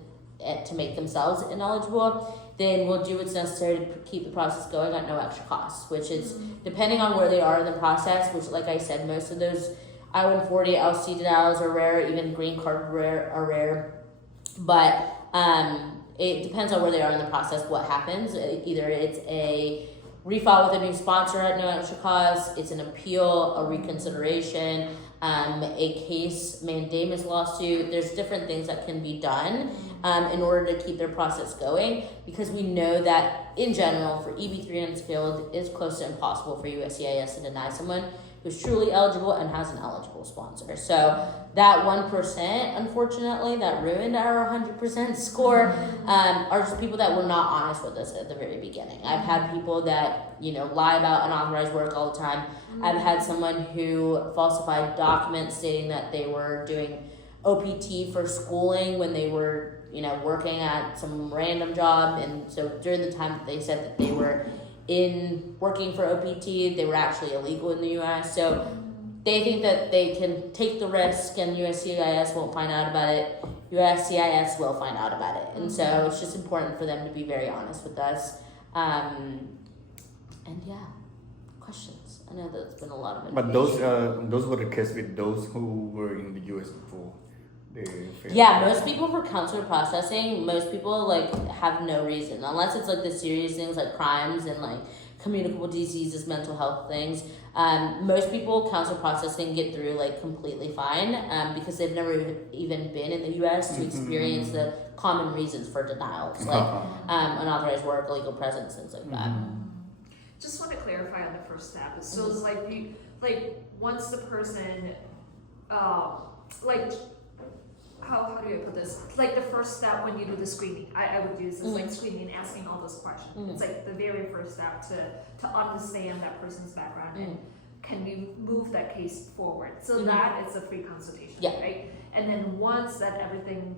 to make themselves ineligible, then we'll do what's necessary to keep the process going at no extra cost, which is depending on where they are in the process, which, like I said, most of those I-140 LC denials are rare, even green card are rare, but it depends on where they are in the process, what happens. Either it's a refile with a new sponsor at no extra cost, it's an appeal, a reconsideration, a case mandamus lawsuit. There's different things that can be done in order to keep their process going, because we know that in general for EB-3 unskilled, it's close to impossible for USCIS to deny someone who's truly eligible and has an eligible sponsor. So that 1%, unfortunately, that ruined our 100% score, are just people that were not honest with us at the very beginning. I've had people that, lie about unauthorized work all the time. I've had someone who falsified documents stating that they were doing OPT for schooling when they were, working at some random job. And so during the time that they said that they were working for OPT, they were actually illegal in the US. So they think that they can take the risk and USCIS won't find out about it. USCIS will find out about it. And so it's just important for them to be very honest with us. And yeah, questions. I know that's been a lot of information. But those were the case with those who were in the US before. Yeah, most people for counselor processing, most people have no reason, unless it's the serious things like crimes and communicable diseases, mental health things. Most people counselor processing get through completely fine, because they've never even been in the US to experience the common reasons for denials, unauthorized work, illegal presence, things like that. Just want to clarify on the first step. So it's once the person how do I put this? Like the first step when you do the screening, I would use this like screening, asking all those questions. It's like the very first step to understand that person's background and can we move that case forward. So that it's a free consultation, right? And then once that everything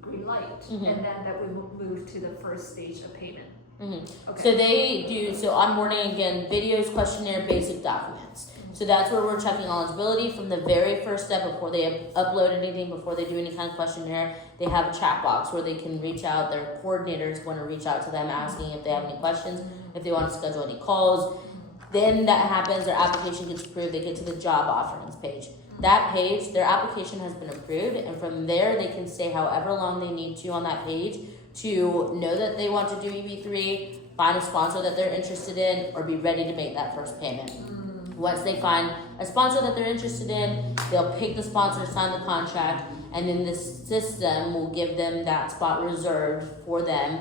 green light, and then that we will move to the first stage of payment. Okay. So they do, onboarding again, videos, questionnaire, basic documents. So that's where we're checking eligibility from the very first step before they upload anything, before they do any kind of questionnaire. They have a chat box where they can reach out. Their coordinators want to reach out to them asking if they have any questions, if they want to schedule any calls. Then that happens, their application gets approved, they get to the job offerings page. That page, their application has been approved, and from there they can stay however long they need to on that page to know that they want to do EB-3, find a sponsor that they're interested in, or be ready to make that first payment. Once they find a sponsor that they're interested in, they'll pick the sponsor, sign the contract, and then the system will give them that spot reserved for them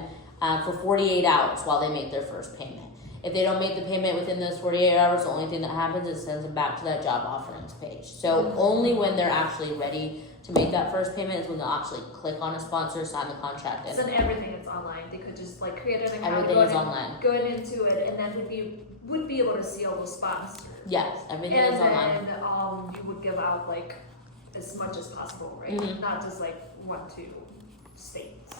for 48 hours while they make their first payment. If they don't make the payment within those 48 hours, the only thing that happens is it sends them back to that job offerings page. So only when they're actually ready to make that first payment is when they'll actually click on a sponsor, sign the contract. So everything is online. They could just like create an account, Everything is online. Go into it, and then would be able to see all those sponsors. Yes, everything is online. And then you would give out like as much as possible, right? Not just like 1-2 states,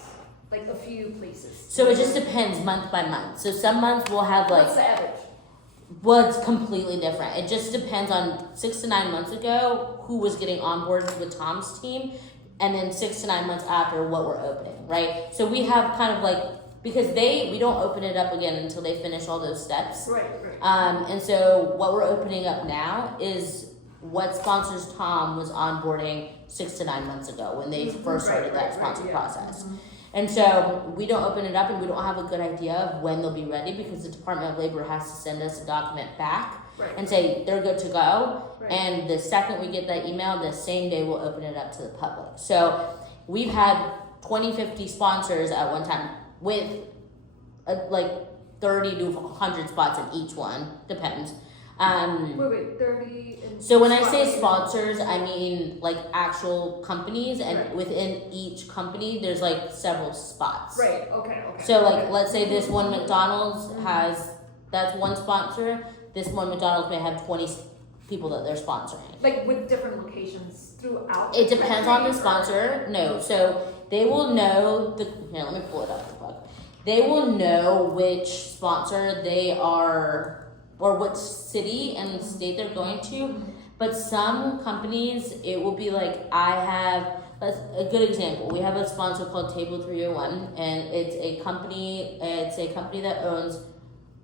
like a few places. So it just depends month by month. So some months we'll have like, what's the average? well, it's completely different. It just depends on 6 to 9 months ago who was getting onboarded with Tom's team, and then 6 to 9 months after what we're opening, right? So we have kind of like, because we don't open it up again until they finish all those steps. Right. And so what we're opening up now is what sponsors Tom was onboarding 6 to 9 months ago when they first started that sponsor process. And so we don't open it up, and we don't have a good idea of when they'll be ready, because the Department of Labor has to send us a document back and say they're good to go. And the second we get that email, the same day we'll open it up to the public. So we've had 20-50 sponsors at one time with like 30 to 100 spots in each one, depends. Wait, 30. So when I say sponsors, I mean like actual companies, and within each company, there's like several spots. Right. Okay. So like, let's say this one McDonald's that's one sponsor. This one McDonald's may have 20 people that they're sponsoring. Like with different locations throughout. It depends on the sponsor. No, so they will know here, let me pull it up. They will know which sponsor they are, or which city and state they're going to. But some companies, it will be like, a good example. We have a sponsor called Table 301, and it's a company that owns,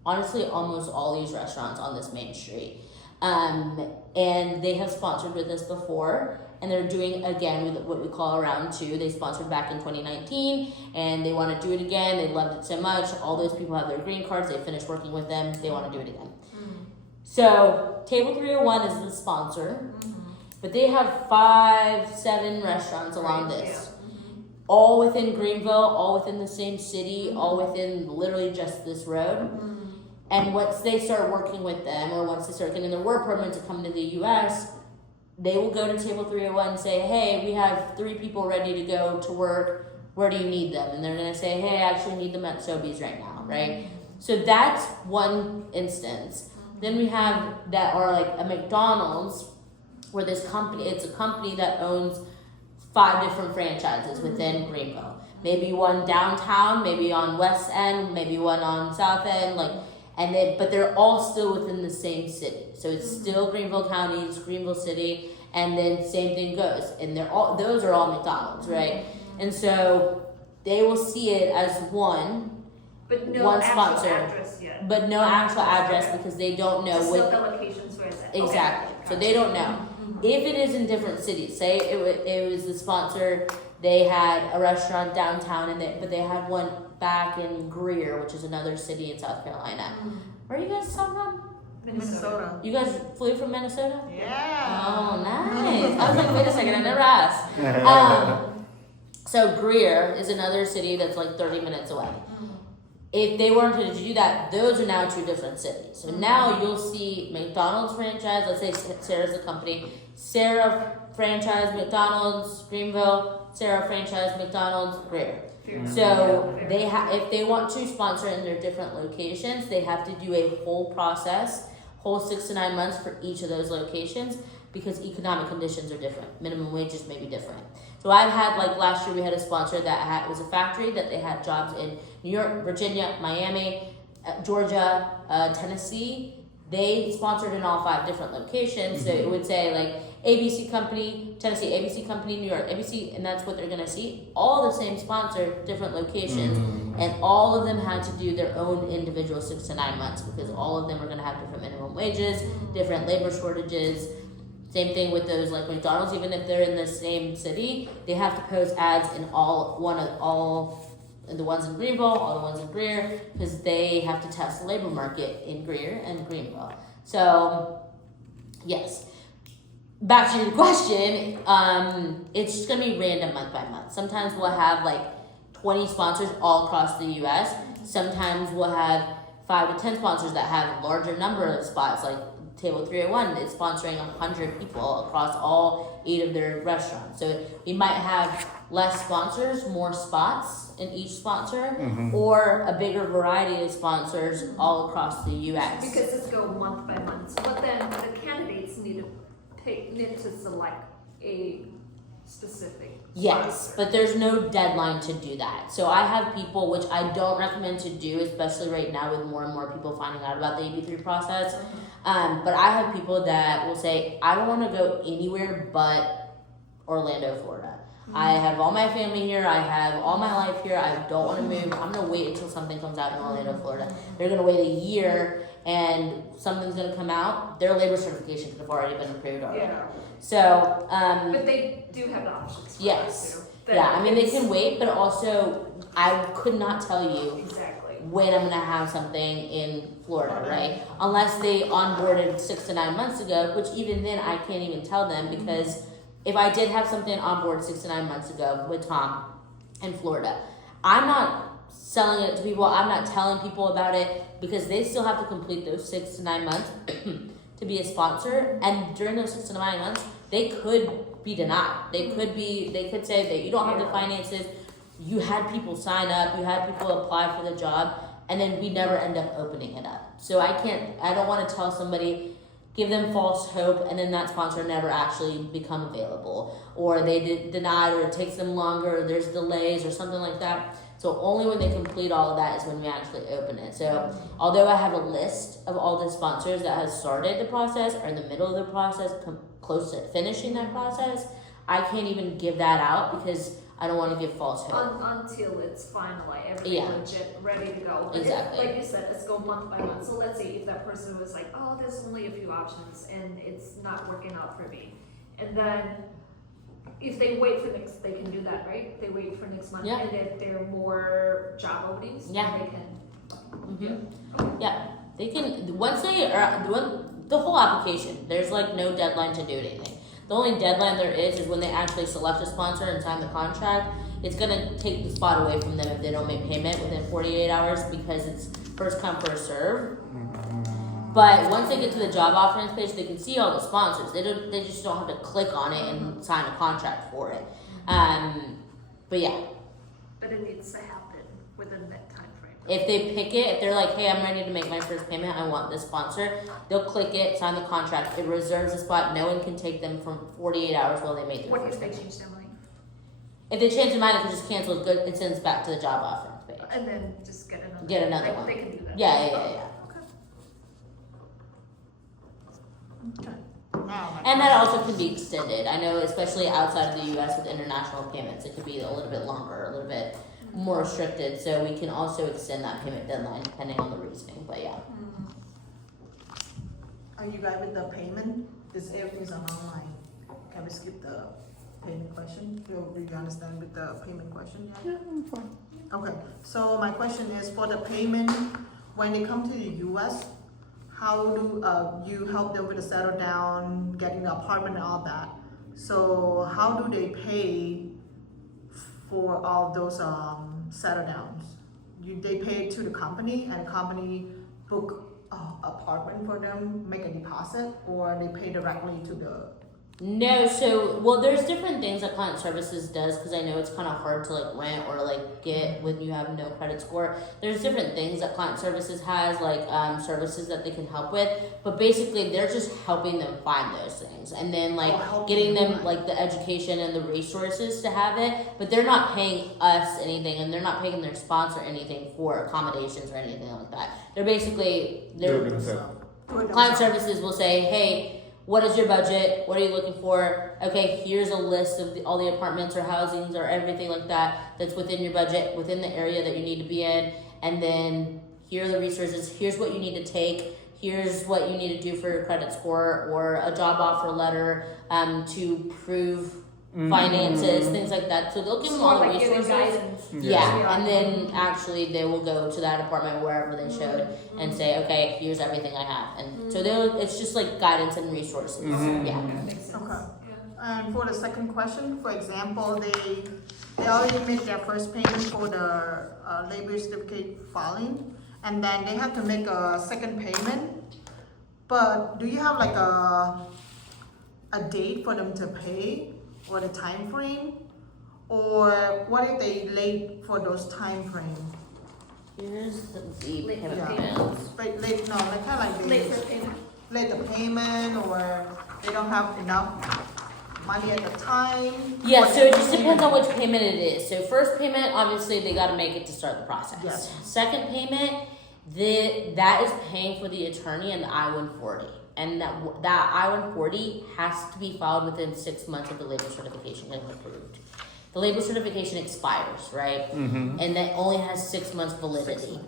honestly, almost all these restaurants on this main street. And they have sponsored with us before, and they're doing again what we call a round 2. They sponsored back in 2019, and they want to do it again. They loved it so much. All those people have their green cards. They finished working with them. They want to do it again. So Table 301 is the sponsor, but they have 5-7 restaurants along this, all within Greenville, all within the same city, all within literally just this road. And once they start working with them, or once they start getting their work permit to come to the U.S., they will go to Table 301 and say, hey, we have 3 people ready to go to work. Where do you need them? And they're going to say, hey, I actually need them at Sobeys right now, right? So that's one instance. Then we have that are like a McDonald's, where it's a company that owns 5 different franchises within Greenville. Maybe one downtown, maybe on West End, maybe one on South End, but they're all still within the same city. So it's still Greenville County, it's Greenville City, and then same thing goes. And those are all McDonald's, right? And so they will see it as one sponsor, address yet. but no actual address, because they don't know Just what the locations where it's at. exactly. Okay. So they don't know. If it is in different cities, say it was the sponsor, they had a restaurant downtown, but they had one back in Greer, which is another city in South Carolina. Where are you guys from? Minnesota. You guys flew from Minnesota? Yeah. Oh, nice. I was like, wait a second, I never asked. So Greer is another city that's like 30 minutes away. If they weren't to do that, those are now 2 different cities. So now you'll see McDonald's franchise, let's say Sarah's the company, Sarah franchise McDonald's Greenville, Sarah franchise McDonald's Greer. So they if they want to sponsor in their different locations, they have to do a whole process, whole 6 to 9 months for each of those locations because economic conditions are different. Minimum wages may be different. So I've had, like last year we had a sponsor that was a factory that they had jobs in New York, Virginia, Miami, Georgia, Tennessee. They sponsored in all 5 different locations. So it would say like ABC Company, Tennessee, ABC Company, New York, ABC, and that's what they're gonna see. All the same sponsor, different locations, and all of them had to do their own individual 6 to 9 months because all of them are gonna have different minimum wages, different labor shortages. Same thing with those like McDonald's, even if they're in the same city, they have to post ads in the ones in Greenville, all the ones in Greer, because they have to test the labor market in Greer and Greenville. So, yes. Back to your question, it's just gonna be random month by month. Sometimes we'll have like 20 sponsors all across the US. Sometimes we'll have 5 to 10 sponsors that have a larger number of spots, like Table 301 is sponsoring 100 people across all 8 of their restaurants. So we might have less sponsors, more spots in each sponsor, or a bigger variety of sponsors all across the US. Because it's go month by month, but then the candidates need to select a specific Yes, sponsor. but there's no deadline to do that. So I have people, which I don't recommend to do, especially right now with more and more people finding out about the EB-3 process. But I have people that will say, I don't want to go anywhere but Orlando, Florida. I have all my family here. I have all my life here. I don't want to move. I'm going to wait until something comes out in Orlando, Florida. They're going to wait a year and something's going to come out. Their labor certification could have already been approved already. Yeah. So, But they do have the options. for yes. that too. Yeah, I mean, they It's- can wait, but also I could not tell you Exactly. when I'm gonna have something in Florida, right? Unless they onboarded 6 to 9 months ago, which even then I can't even tell them because if I did have something on board 6 to 9 months ago with Tom in Florida, I'm not selling it to people. I'm not telling people about it because they still have to complete those 6 to 9 months to be a sponsor. And during those 6 to 9 months, they could be denied. They could say that you don't have the finances. You had people sign up, you had people apply for the job, and then we never end up opening it up. So I don't want to tell somebody, give them false hope, and then that sponsor never actually become available. Or they denied, or it takes them longer, or there's delays, or something like that. So only when they complete all of that is when we actually open it. So although I have a list of all the sponsors that has started the process, or in the middle of the process, close to finishing that process, I can't even give that out because I don't want to give false hope. Until it's finalized, everything Yeah. legit, ready to go. But Exactly. like you said, let's go month by month. So let's say if that person was like, oh, there's only a few options and it's not working out for me. And then if they wait for next, they can do that, right? They wait for next month. Yeah. And if there are more job openings, Yeah. they can. Yeah, they can, once they are doing the whole application, there's like no deadline to do anything. The only deadline there is when they actually select a sponsor and sign the contract. It's gonna take the spot away from them if they don't make payment within 48 hours because it's first come, first serve. But once they get to the job offerings page, they can see all the sponsors. They just don't have to click on it and sign a contract for it. But yeah, But it needs to happen within that time frame. if they pick it, if they're like, hey, I'm ready to make my first payment, I want this sponsor, they'll click it, sign the contract. It reserves a spot. No one can take them from 48 hours while they make their What first if they payment. change their mind? If they change their mind, it can just cancel. It sends back to the job offerings page. And then just get another. Get another like, one. They can do that. Yeah. Okay. And that also can be extended. I know, especially outside of the U.S. with international payments, it could be a little bit longer, a little bit more restricted. So we can also extend that payment deadline depending on the reasoning. But yeah. Are you guys with the payment? This everything's online. Can we skip the payment question? Do you understand with the payment question? Yeah, I'm fine. Okay, so my question is for the payment, when they come to the US, how do you help them with the settle down, getting the apartment and all that? So how do they pay for all those settle downs? They pay to the company and the company book apartment for them, make a deposit, or they pay directly to the No, so well, there's different things that client services does because I know it's kind of hard to like rent or like get when you have no credit score. There's different things that client services has, like services that they can help with, but basically they're just helping them find those things and then like getting them like the education and the resources to have it. But they're not paying us anything, and they're not paying their sponsor anything for accommodations or anything like that. They're basically Do it themselves. client services will say, hey, what is your budget? What are you looking for? Okay, here's a list of all the apartments or housings or everything like that that's within your budget, within the area that you need to be in. And then here are the resources. Here's what you need to take. Here's what you need to do for your credit score or a job offer letter to prove finances, things like that. So they'll give them all the resources. Yeah, and then actually they will go to that apartment wherever they showed and say, okay, here's everything I have. And so it's just like guidance and resources. Yeah. Okay. And for the second question, for example, they already made their first payment for the labor certificate filing, and then they have to make a second payment. But do you have like a date for them to pay or the time frame? Or what if they late for those time frame? Here's the Late payment Yeah. plans. Like late, no, like kind of like Late they for payment. late the payment, or they don't have enough money at the time. Yeah, for so it the just depends on which payment it is. So first payment, obviously they got to make it to start the process. Yes. Second payment, that is paying for the attorney and the I-140. And that I-140 has to be filed within 6 months of the labor certification getting approved. The labor certification expires, right? And that only has 6 months validity.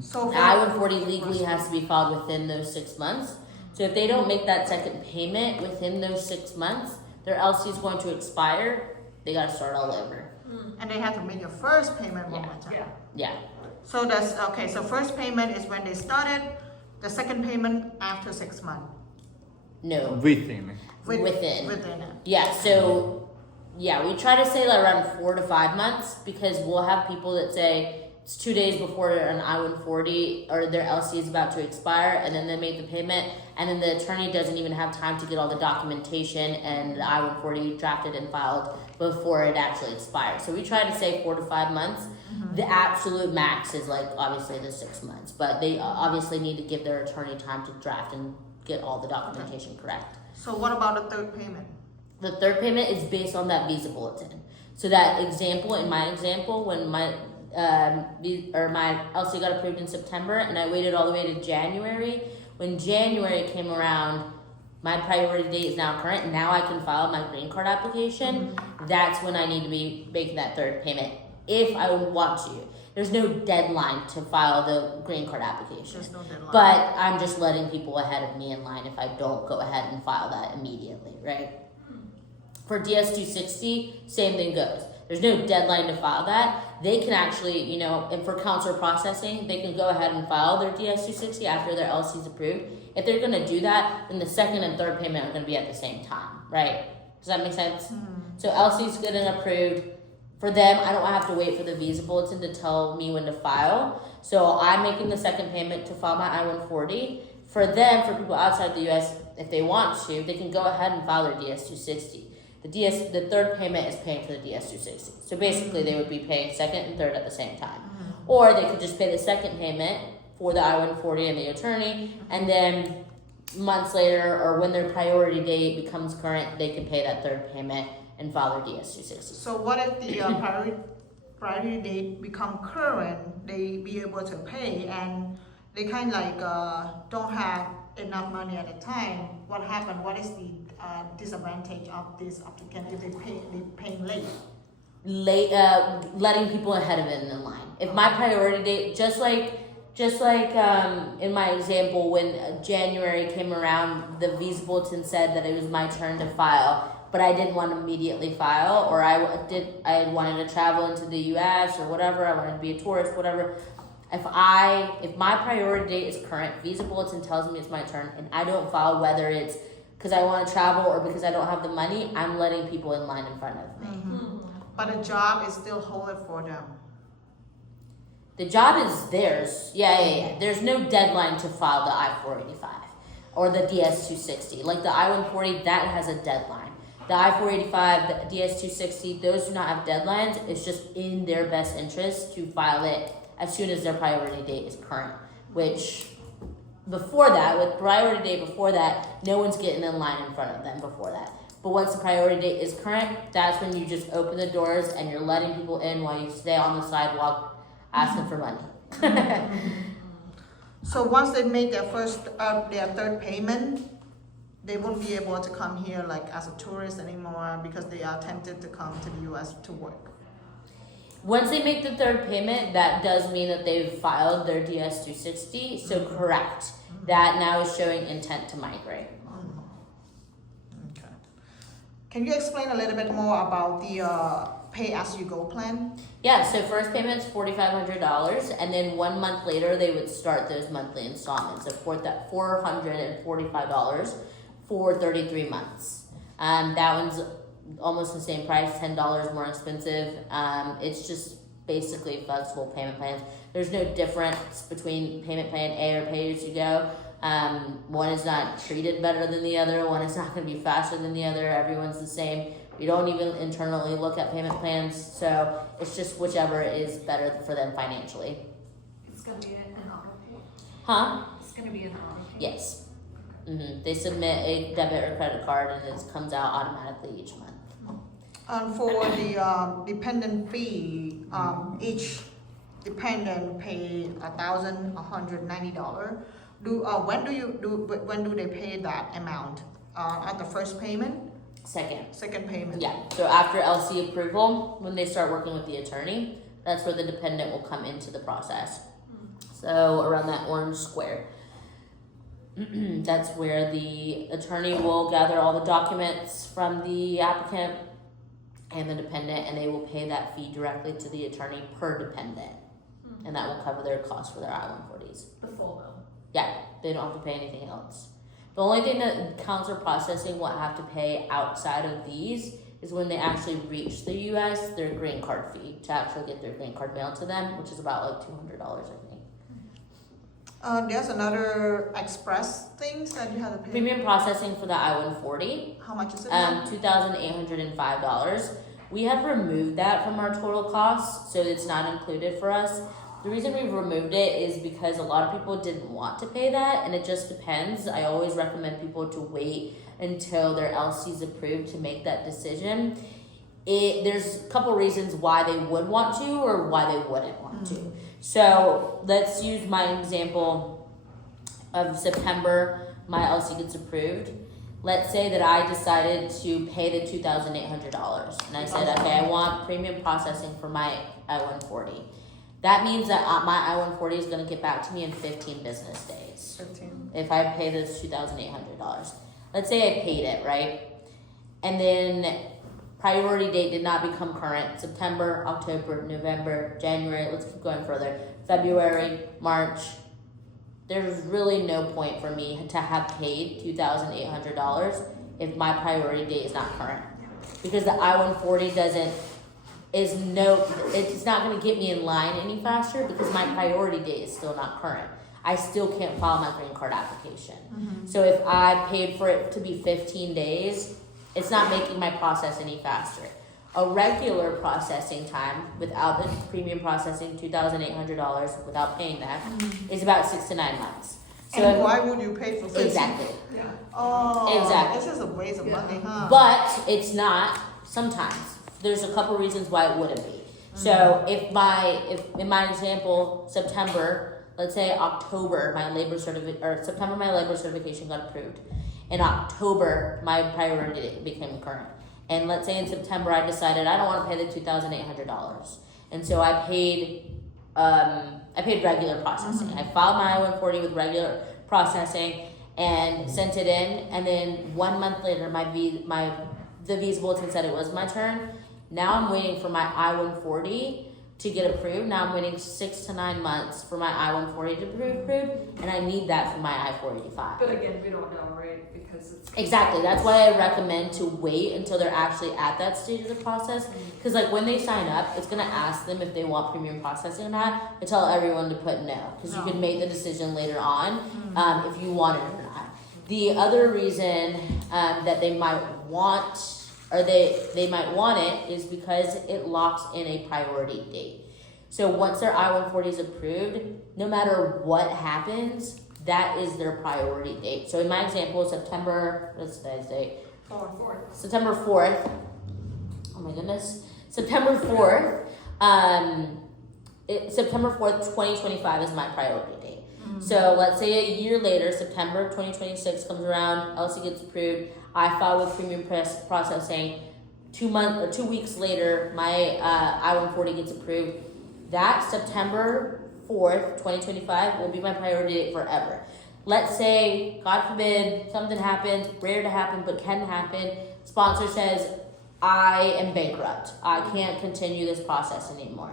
So The for I-140 legally has to be filed within those 6 months. So if they don't make that second payment within those 6 months, their LC is going to expire. They got to start all over. and they have to make your first payment one more time. Yeah. Yeah. So that's okay. So first payment is when they started. The second payment after 6 months. No. Within. Within. Within it. Yeah. So yeah, we try to say like around 4 to 5 months because we'll have people that say it's 2 days before an I-140 or their LC is about to expire, and then they make the payment, and then the attorney doesn't even have time to get all the documentation and the I-140 drafted and filed before it actually expires. So we try to say 4 to 5 months. The absolute max is like obviously the 6 months, but they obviously need to give their attorney time to draft and get all the documentation correct. So what about the third payment? The third payment is based on that visa bulletin. So that example, in my example, when my my LC got approved in September, and I waited all the way to January. When January came around, my priority date is now current, and now I can file my green card application. That's when I need to be making that third payment, if I would want to. There's no deadline to file the green card application. There's no deadline. But I'm just letting people ahead of me in line if I don't go ahead and file that immediately, right? For DS-260, same thing goes. There's no deadline to file that. They can actually, and for counselor processing, they can go ahead and file their DS-260 after their LC is approved. If they're going to do that, then the second and third payment are going to be at the same time, right? Does that make sense? So LC's good and approved. For them, I don't have to wait for the visa bulletin to tell me when to file. So I'm making the second payment to file my I-140. For them, for people outside the U.S., if they want to, they can go ahead and file their DS-260. The third payment is paying for the DS-260. So basically, they would be paying second and third at the same time. Or they could just pay the second payment for the I-140 and the attorney, and then months later, or when their priority date becomes current, they can pay that third payment and file their DS-260. So what if the priority date become current? They be able to pay, and they kind of like don't have enough money at the time. What happened? What is the disadvantage of this applicant if they paying late? Letting people ahead of it in the line. If my priority date, just like in my example, when January came around, the visa bulletin said that it was my turn to file, but I didn't want to immediately file, or I wanted to travel into the U.S. or whatever. I wanted to be a tourist, whatever. If my priority date is current, visa bulletin tells me it's my turn, and I don't file, whether it's because I want to travel or because I don't have the money, I'm letting people in line in front of me. But the job is still hold for them. The job is theirs. Yeah. There's no deadline to file the I-485. or the DS-260. Like the I-140, that has a deadline. The I-485, the DS-260, those do not have deadlines. It's just in their best interest to file it as soon as their priority date is current, which before that, with priority date before that, no one's getting in line in front of them before that. But once the priority date is current, that's when you just open the doors and you're letting people in while you stay on the sidewalk asking for money. So once they make their third payment, they won't be able to come here like as a tourist anymore because they are tempted to come to the US to work. Once they make the third payment, that does mean that they've filed their DS-260. So correct. That now is showing intent to migrate. Okay. Can you explain a little bit more about the pay-as-you-go plan? Yeah, so first payment's $4,500, and then 1 month later they would start those monthly installments of $445 for 33 months. That one's almost the same price, $10 more expensive. It's just basically flexible payment plans. There's no difference between payment plan A or pay-as-you-go. One is not treated better than the other. One is not going to be faster than the other. Everyone's the same. We don't even internally look at payment plans, so it's just whichever is better for them financially. It's gonna be an auto pay. Huh? It's gonna be an auto pay. Yes. They submit a debit or credit card and it comes out automatically each month. And for the dependent fee, each dependent pay $1,190. When do they pay that amount? At the first payment? Second payment. Yeah. So after LC approval, when they start working with the attorney, that's where the dependent will come into the process. So around that orange square. That's where the attorney will gather all the documents from the applicant and the dependent, and they will pay that fee directly to the attorney per dependent. And that will cover their costs for their I-140s. The full bill. Yeah, they don't have to pay anything else. The only thing that counselor processing will have to pay outside of these is when they actually reach the U.S., their green card fee to actually get their green card mailed to them, which is about like $200, I think. There's another express things that you have to pay. Premium processing for the I-140. How much is it? $2,805. We have removed that from our total costs, so it's not included for us. The reason we've removed it is because a lot of people didn't want to pay that, and it just depends. I always recommend people to wait until their LC is approved to make that decision. There's a couple reasons why they would want to or why they wouldn't want to. So let's use my example of September, my LC gets approved. Let's say that I decided to pay the $2,800, and I said, okay, I want premium processing for my I-140. That means that my I-140 is going to get back to me in 15 business days. 15. If I pay this $2,800. Let's say I paid it, right? And then priority date did not become current. September, October, November, January, let's keep going further. February, March. There's really no point for me to have paid $2,800 if my priority date is not current. Because the I-140 it's not going to get me in line any faster because my priority date is still not current. I still can't file my green card application. So if I paid for it to be 15 days, it's not making my process any faster. A regular processing time without the premium processing, $2,800 without paying that, is about 6 to 9 months. So and why would you pay for 15? Exactly. Yeah. Oh, Exactly. This is a waste of money, huh? But it's not sometimes. There's a couple reasons why it wouldn't be. So if in my example, September, let's say October, September my labor certification got approved. In October, my priority date became current. And let's say in September I decided I don't want to pay the $2,800. And so I paid regular processing. I filed my I-140 with regular processing and sent it in, and then 1 month later the visa bulletin said it was my turn. Now I'm waiting for my I-140 to get approved. Now I'm waiting 6 to 9 months for my I-140 to be approved, and I need that for my I-485. But again, we don't know, right? Because it's Exactly. That's why I recommend to wait until they're actually at that stage of the process. Because like when they sign up, it's gonna ask them if they want premium processing or not. I tell everyone to put no, because you can make the decision later on if you want it or not. The other reason that they might want, or they might want it, is because it locks in a priority date. So once their I-140 is approved, no matter what happens, that is their priority date. So in my example, September 4th. September 4th. Oh my goodness. September 4th. September 4th, 2025 is my priority date. So let's say a year later, September of 2026 comes around, LC gets approved, I file with premium processing. 2 weeks later, my I-140 gets approved. That September 4th, 2025 will be my priority date forever. Let's say, God forbid, something happens, rare to happen, but can happen. Sponsor says, I am bankrupt. I can't continue this process anymore.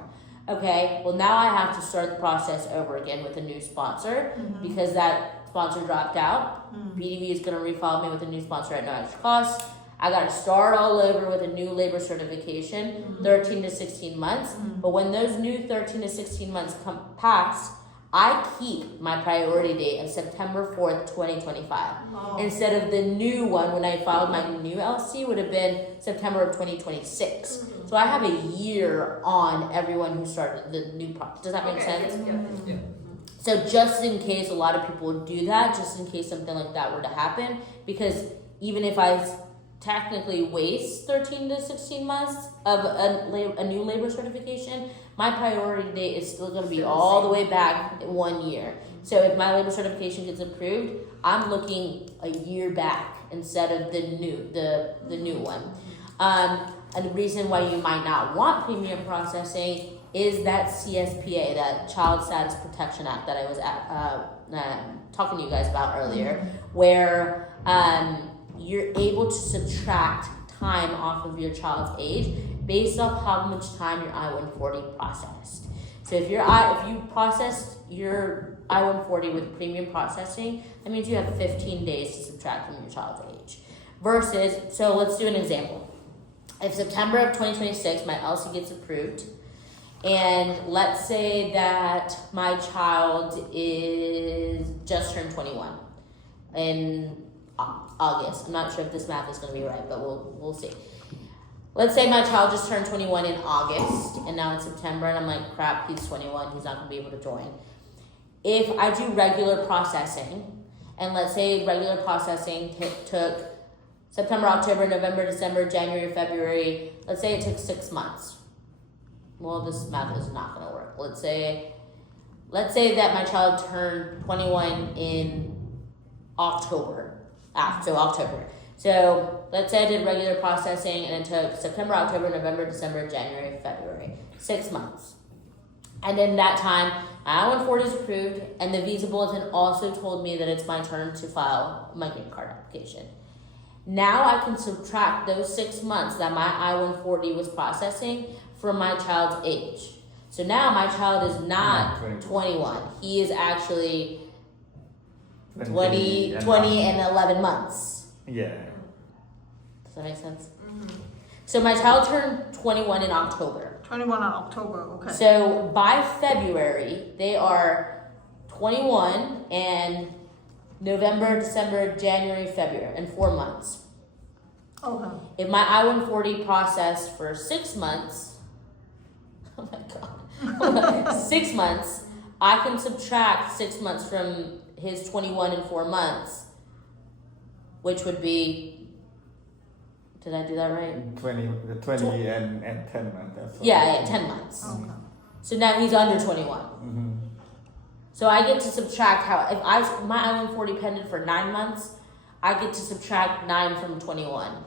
Okay, well now I have to start the process over again with a new sponsor because that sponsor dropped out. BDV is going to refile me with a new sponsor at no extra cost. I got to start all over with a new labor certification, 13 to 16 months. But when those new 13 to 16 months pass, I keep my priority date of September 4th, 2025. Instead of the new one, when I filed my new LC, would have been September of 2026. So I have a year on everyone who started the new process. Does that make sense? Yeah. So just in case, a lot of people do that, just in case something like that were to happen, because even if I technically waste 13 to 16 months of a new labor certification, my priority date is still going to be all the way back 1 year. So if my labor certification gets approved, I'm looking a year back instead of the new one. And the reason why you might not want premium processing is that CSPA, that Child Status Protection Act that I was talking to you guys about earlier, where you're able to subtract time off of your child's age based off how much time your I-140 processed. So if you processed your I-140 with premium processing, that means you have 15 days to subtract from your child's age. Versus, so let's do an example. If September of 2026, my LC gets approved, and let's say that my child is just turned 21 in August. I'm not sure if this math is going to be right, but we'll see. Let's say my child just turned 21 in August, and now it's September, and I'm like, crap, he's 21, he's not going to be able to join. If I do regular processing, and let's say regular processing took September, October, November, December, January, February, let's say it took 6 months. Well, this math is not going to work. Let's say that my child turned 21 in October. October. So let's say I did regular processing and it took September, October, November, December, January, February. 6 months. And in that time, my I-140 is approved, and the Visa Bulletin also told me that it's my turn to file my green card application. Now I can subtract those 6 months that my I-140 was processing from my child's age. So now my child is not 21. He is actually 20 and 11 months. Yeah. Does that make sense? So my child turned 21 in October. 21 on October, okay. So by February, they are 21 and November, December, January, February, and 4 months. Okay. If my I-140 processed for 6 months, oh my God, 6 months, I can subtract 6 months from his 21 and 4 months, which would be, did I do that right? 20 and 10 months. That's Yeah, 10 months. Okay. So now he's under 21. So I get to subtract if my I-140 pended for 9 months, I get to subtract 9 from 21.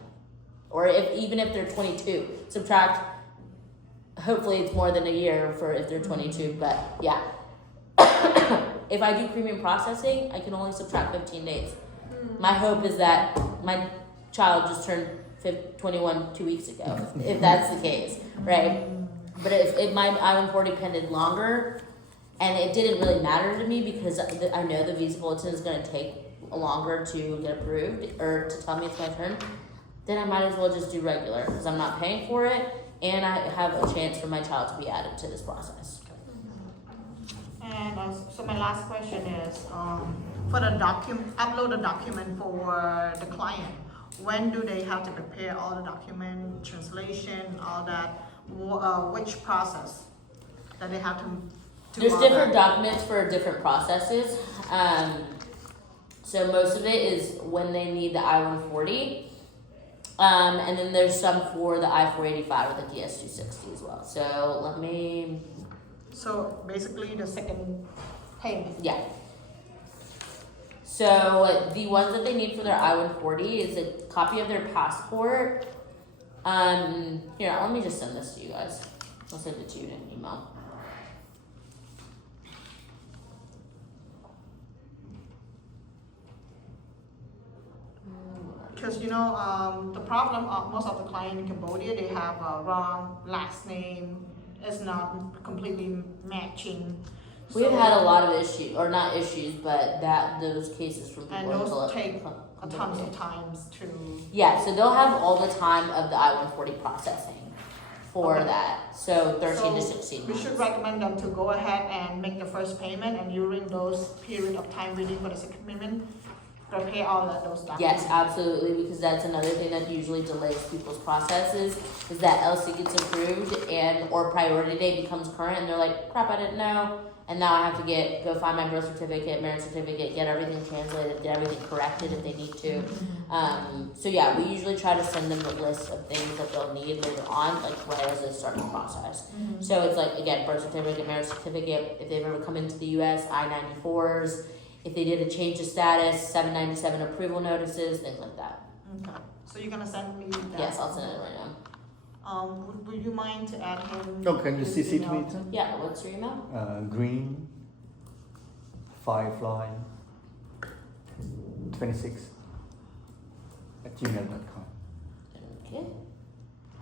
Or even if they're 22, subtract, hopefully it's more than a year for if they're 22, but yeah. If I do premium processing, I can only subtract 15 days. My hope is that my child just turned 21 2 weeks ago, if that's the case, right? But if my I-140 pended longer, and it didn't really matter to me because I know the Visa Bulletin is going to take longer to get approved or to tell me it's my turn, then I might as well just do regular because I'm not paying for it and I have a chance for my child to be added to this process. And so my last question is, for the upload the document for the client, when do they have to prepare all the document, translation, all that? Which process that they have to do? There's all different that? documents for different processes. So most of it is when they need the I-140. And then there's some for the I-485 or the DS-260 as well. So let me, So basically the second payment. yeah. So the ones that they need for their I-140 is a copy of their passport. Here, let me just send this to you guys. I'll send it to you in an email. Because the problem of most of the clients in Cambodia, they have a wrong last name. It's not completely matching. We've So- had a lot of issues, or not issues, but those cases from people And in those Col- take Col- a tons of times to. Yeah, so they'll have all the time of the I-140 processing for Okay. that. So 13 to So 16 we months. should recommend them to go ahead and make the first payment, and during those period of time waiting for the second payment, prepare all of those documents. Yes, absolutely, because that's another thing that usually delays people's processes is that LC gets approved and or priority date becomes current and they're like, crap, I didn't know. And now I have to go find my birth certificate, marriage certificate, get everything translated, get everything corrected if they need to. So yeah, we usually try to send them the list of things that they'll need later on, like right as they start the process. So it's like, again, birth certificate, marriage certificate, if they've ever come into the US, I-94s, if they did a change of status, 797 approval notices, things like that. Okay, so you're gonna send me that? Yes, I'll send it right now. Would you mind to add him? No, can you his CC to email? me too? Yeah, what's your email? Green Firefly 26 at gmail.com. Okay.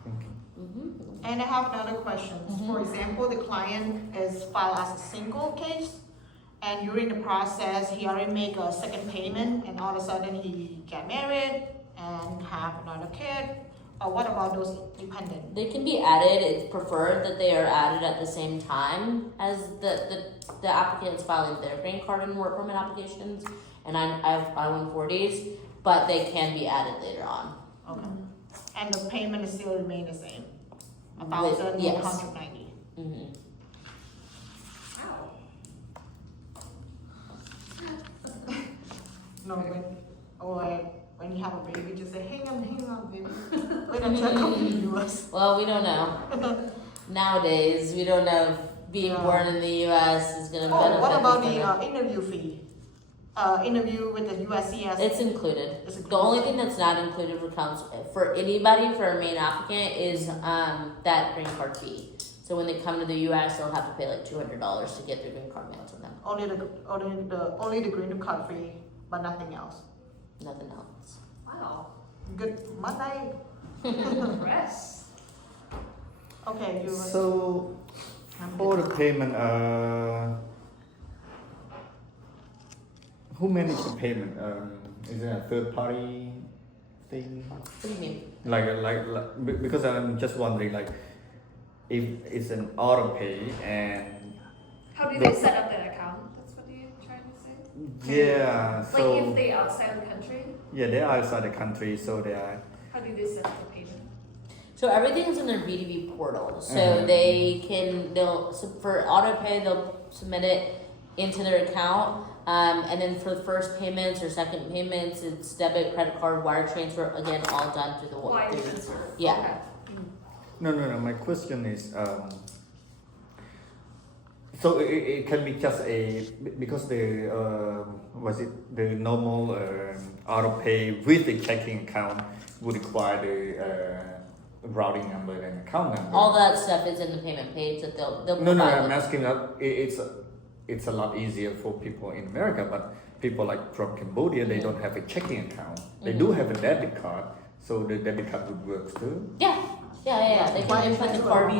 Thank you. Mm-hmm. And I have another question. For example, the client is filed as a single case, and during the process, he already make a second payment, and all of a sudden he get married and have another kid. What about those dependent? They can be added. It's preferred that they are added at the same time as the applicants filing their green card and work permit applications, and I have I-140s, but they can be added later on. Okay. And the payment is still remain the same? Yes. 1,190. Mm-hmm. Wow. No, when you have a baby, just say, hang on, baby. Wait until I come to the US. Well, we don't know. Nowadays, we don't know if being Yeah. born in the U.S. is going to benefit. Oh, what about us or not. the interview fee? Interview with the USCIS? It's included. It's The only thing that's not included for anybody, for a main applicant, is that green card fee. So when they come to the U.S., they'll have to pay like $200 to get their green card mailed to them. Only the green card fee, but nothing else. Nothing else. Wow. Good Monday. Impressed. Okay, you. So for the payment, who manages the payment? Is it a third party thing? What do you mean? Because I'm just wondering, like, if it's an auto pay and How do they set up that account? That's what you're trying to say? yeah, Like if so they outside the country, yeah, they're outside the country, so they are. how do they set up the payment? So everything's in their B2B portal. So Mhm. for auto pay, they'll submit it into their account. And then for the first payments or second payments, it's debit, credit card, wire transfer. Again, all done through the Wire through- transfer. Yeah. Okay. No. My question is, so it can be just because the normal auto pay with the checking account would require the routing number and account number. All that stuff is in the payment page that they'll No, provide I'm with. asking that it's a lot easier for people in America, but people like from Cambodia, they don't have a checking account. They do have a debit card, so the debit card would work too. Yeah. They can input the card.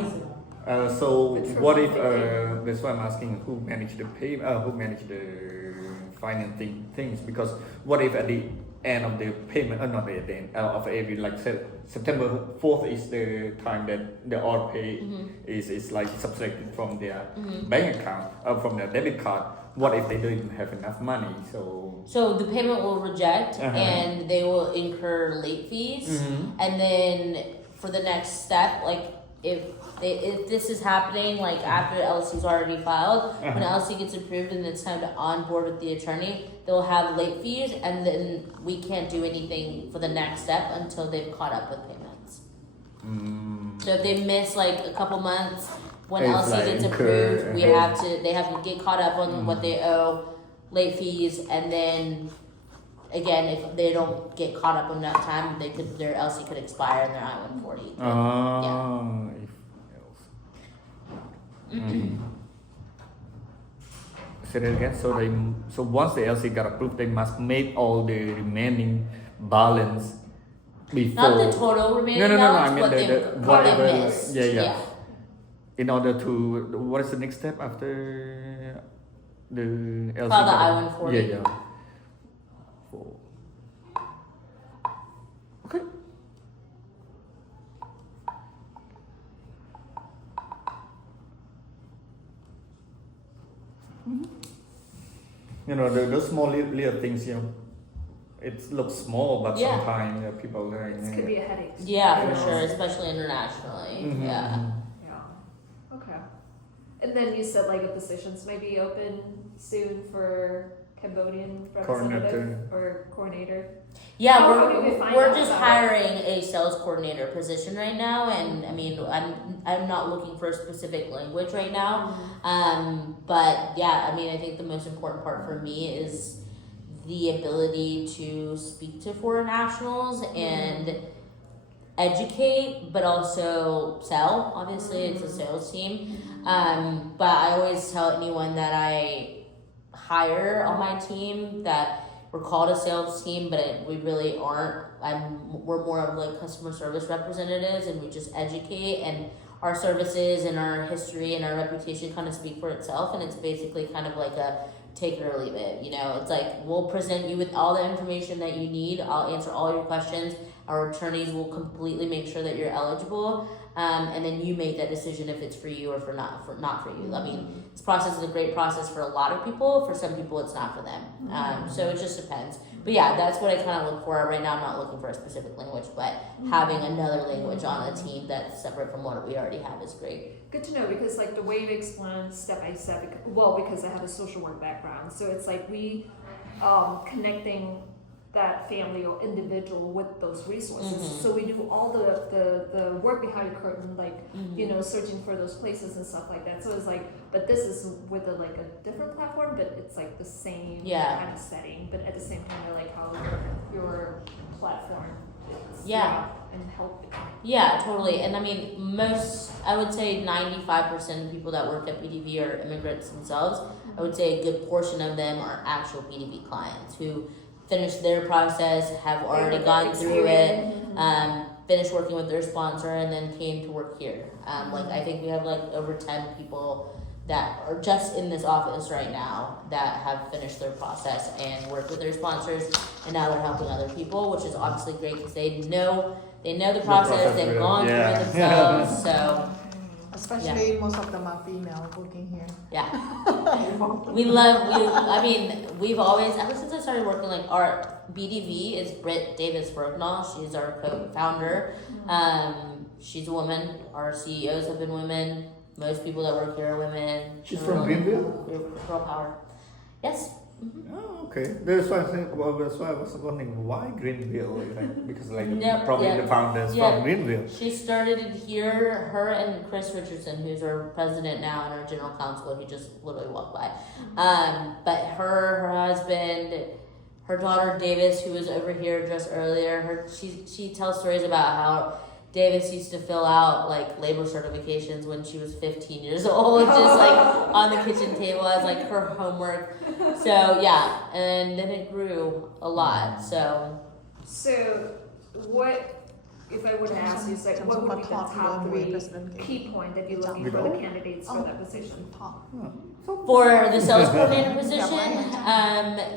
So It's for what if both that's why I'm asking who manage the who manage the financing things, because what if at the end of the payment, not at the end of every, like September 4th is the time that the auto pay is like subtracted from their bank account, from their debit card. what if they don't have enough money? So the payment will reject, Uh-huh. and they will incur late fees, and then for the next step, like if this is happening, like after the LC's already filed, when LC gets approved and it's time to onboard with the attorney, they'll have late fees, and then we can't do anything for the next step until they've caught up with payments. So if they miss like a couple months when It's LC like gets incur, approved, they have to get caught up on what they owe, late fees, and then again, if they don't get caught up in that time, their LC could expire and their I-140. Say that again. So once the LC got approved, they must make all the remaining balance before. Not the total remaining No. balance, I mean what the they whatever. missed. Yeah. In order to, what is the next step after the LC? File the got- I-140. Yeah. Okay. You know, those small little things, it looks small, but Yeah. sometimes people like. This could be a headache. Yeah, for sure, especially internationally. Mhm. Yeah. Yeah. Okay. And then you said like the positions may be open soon for Cambodian representative or coordinator. Yeah, How do we find we're out just about hiring a sales coordinator position right now, and I mean, I'm not looking for a specific language right now. But yeah, I mean, I think the most important part for me is the ability to speak to foreign nationals and educate, but also sell. Obviously, it's a sales team. But I always tell anyone that I hire on my team that we're called a sales team, but we really aren't. We're more of like customer service representatives, and we just educate, and our services and our history and our reputation kind of speak for itself, and it's basically kind of like a take it or leave it. It's like we'll present you with all the information that you need. I'll answer all your questions. Our attorneys will completely make sure that you're eligible, and then you make that decision if it's for you or not for you. I mean, this process is a great process for a lot of people. For some people, it's not for them. So it just depends. But yeah, that's what I kind of look for right now. I'm not looking for a specific language, but having another language on a team that's separate from what we already have is great. Good to know, because like the way you explain step by step, because I have a social work background, so it's like we connecting that family or individual with those resources. So we do all the work behind the curtain, like searching for those places and stuff like that. So it's like, but this is with a different platform, but it's like the same kind of setting, but at the same time, I like how your platform is and help. Yeah, totally. And I mean, I would say 95% of people that work at PDV are immigrants themselves. I would say a good portion of them are actual PDV clients who finished their process, have already gone through it, finished working with their sponsor, and then came to work here. I think we have over 10 people that are just in this office right now that have finished their process and worked with their sponsors, and now they're helping other people, which is obviously great because they know the process, they've gone through it themselves. So Especially most of them are female working here. yeah, we've always, ever since I started working, our BDV is Britt Davis Bergnall. She's our co-founder. She's a woman. Our CEOs have been women. Most people that work here are women. She's from Greenville? Girl power. Yes. Oh, okay. That's why I was wondering why Greenville, because probably the founders from Greenville. She started it here. Her and Chris Richardson, who's our president now and our general counsel, he just literally walked by. But her husband, her daughter Davis, who was over here just earlier, she tells stories about how Davis used to fill out labor certifications when she was 15 years old, just on the kitchen table as her homework. So yeah, and then it grew a lot. So what if I were to ask you, what would be the top 3 key point that you're looking for the candidates for that position? for the sales coordinator position,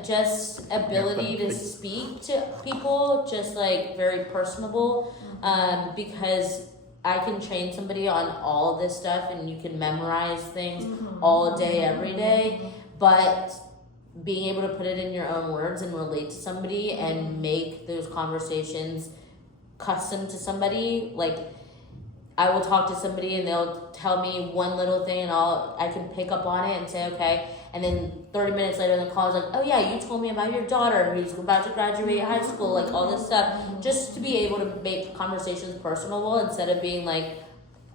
just ability to speak to people, just very personable. Because I can train somebody on all this stuff and you can memorize things all day, every day. but being able to put it in your own words and relate to somebody and make those conversations custom to somebody. Like, I will talk to somebody and they'll tell me one little thing and I can pick up on it and say, okay. And then 30 minutes later, the call is like, oh yeah, you told me about your daughter who's about to graduate high school, like all this stuff. Just to be able to make conversations personable instead of being like,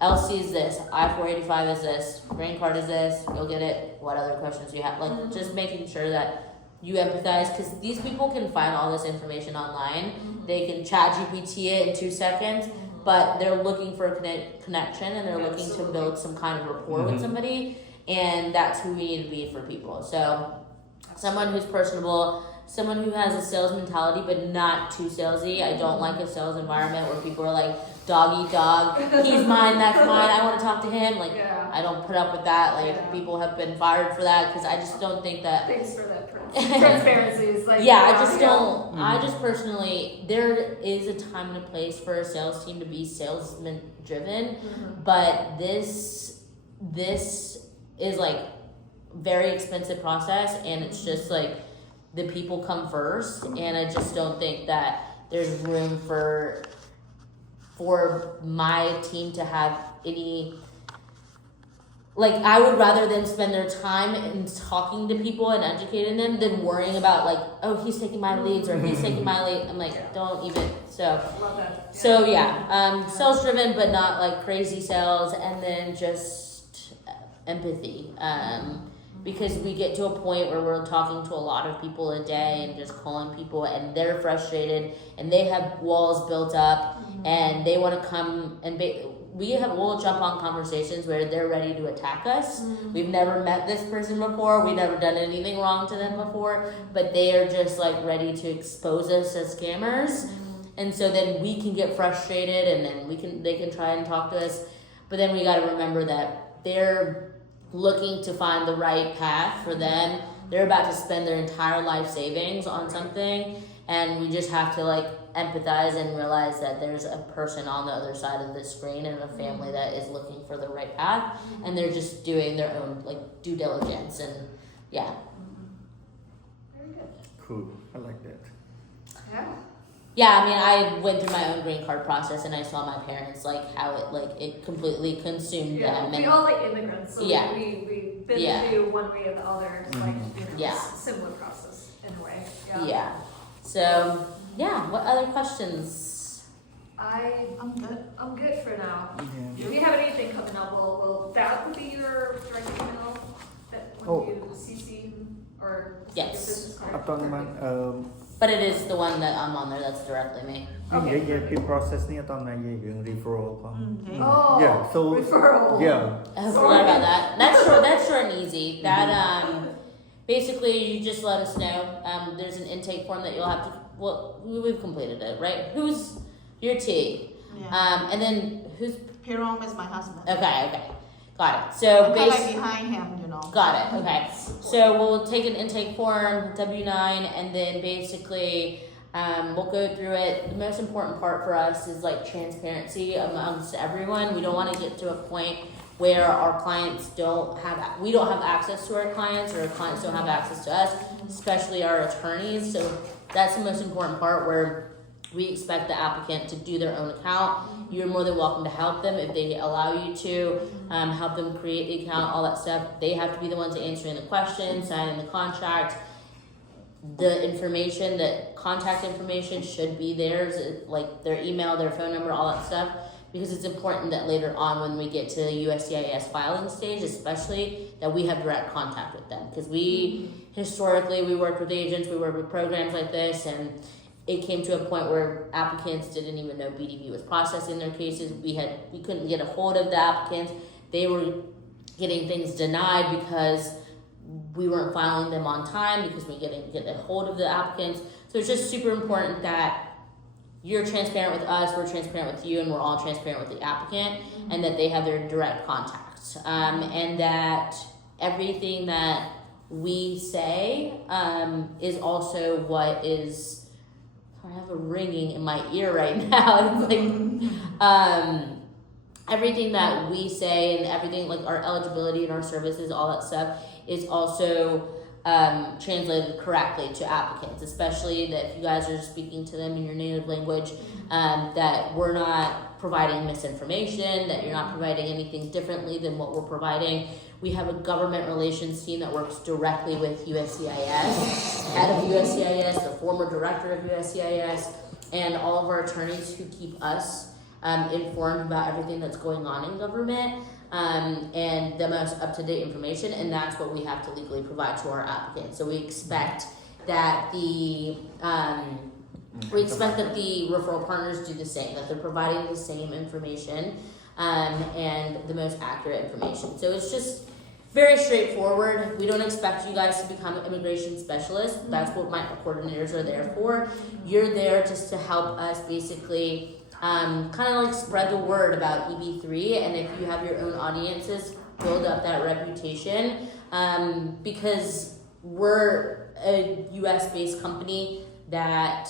LC is this, I-485 is this, green card is this, you'll get it, what other questions you have. Like, just making sure that you empathize, because these people can find all this information online. They can chat GPT it in 2 seconds, but they're looking for a connection and they're looking to build some kind of rapport with somebody, and that's who we need to be for people. So someone who's personable, someone who has a sales mentality but not too salesy. I don't like a sales environment where people are like, dog eat dog, he's mine, that's mine, I want to talk to him. Like, I don't put up with that. Like, people have been fired for that because I just don't think that. Thanks for that transparency. Is like, I just don't. I just personally, there is a time and a place for a sales team to be salesman driven, but this is like very expensive process, and it's just like the people come first, and I just don't think that there's room for my team to have any, like, I would rather them spend their time in talking to people and educating them than worrying about like, oh, he's taking my leads or he's taking my lead. I'm like, don't even. Love that. So sales driven but not like crazy sales, and then just empathy. Because we get to a point where we're talking to a lot of people a day and just calling people, and they're frustrated and they have walls built up and they want to come and we'll jump on conversations where they're ready to attack us. We've never met this person before. We've never done anything wrong to them before, but they are just like ready to expose us as scammers. And so then we can get frustrated, and then they can try and talk to us. But then we got to remember that they're looking to find the right path for them. They're about to spend their entire life savings on something, and we just have to like empathize and realize that there's a person on the other side of the screen and a family that is looking for the right path, and they're just doing their own like due diligence. And Very good. Cool. I like that. I mean, I went through my own green card process, and I saw my parents like how it completely consumed them. We all like immigrants, so we've been through one way or the other, like similar process in a way. So what other questions? I'm good for now. Yeah. If we have anything coming up, we'll that would be your direct email that when you CC or your business card. But it is the one that I'm on there. That's directly me. Cái process nàyตอนnày dùng referral không? So referral. I forgot about that. That's short and easy. That basically you just let us know. There's an intake form that you'll have to. Well, we've completed it, right? Who's your T? And then who's? Hiram is my husband. Okay. Got it. So I'm kind of like behind him, Got it. Okay. So we'll take an intake form, W-9, and then basically we'll go through it. The most important part for us is like transparency amongst everyone. We don't want to get to a point where our clients we don't have access to our clients, or our clients don't have access to us, especially our attorneys. So that's the most important part, where we expect the applicant to do their own account. You're more than welcome to help them if they allow you to, help them create the account, all that stuff. They have to be the ones answering the questions, signing the contract. The information, the contact information should be theirs, like their email, their phone number, all that stuff, because it's important that later on when we get to the USCIS filing stage, especially, that we have direct contact with them. Because historically, we worked with agents, we worked with programs like this, and it came to a point where applicants didn't even know BDV was processing their cases. We couldn't get a hold of the applicants. They were getting things denied because we weren't filing them on time, because we didn't get a hold of the applicants. So it's just super important that you're transparent with us, we're transparent with you, and we're all transparent with the applicant, and that they have their direct contacts. And that everything that we say is also what is. I have a ringing in my ear right now. It's like everything that we say and everything, like our eligibility and our services, all that stuff, is also translated correctly to applicants, especially that if you guys are speaking to them in your native language, that we're not providing misinformation, that you're not providing anything differently than what we're providing. We have a government relations team that works directly with USCIS, head of USCIS, the former director of USCIS, and all of our attorneys who keep us informed about everything that's going on in government. And the most up-to-date information, and that's what we have to legally provide to our applicants. So we expect that the referral partners do the same, that they're providing the same information and the most accurate information. So it's just very straightforward. We don't expect you guys to become immigration specialists. That's what my coordinators are there for. You're there just to help us basically kind of like spread the word about EB-3, and if you have your own audiences, build up that reputation, because we're a US-based company that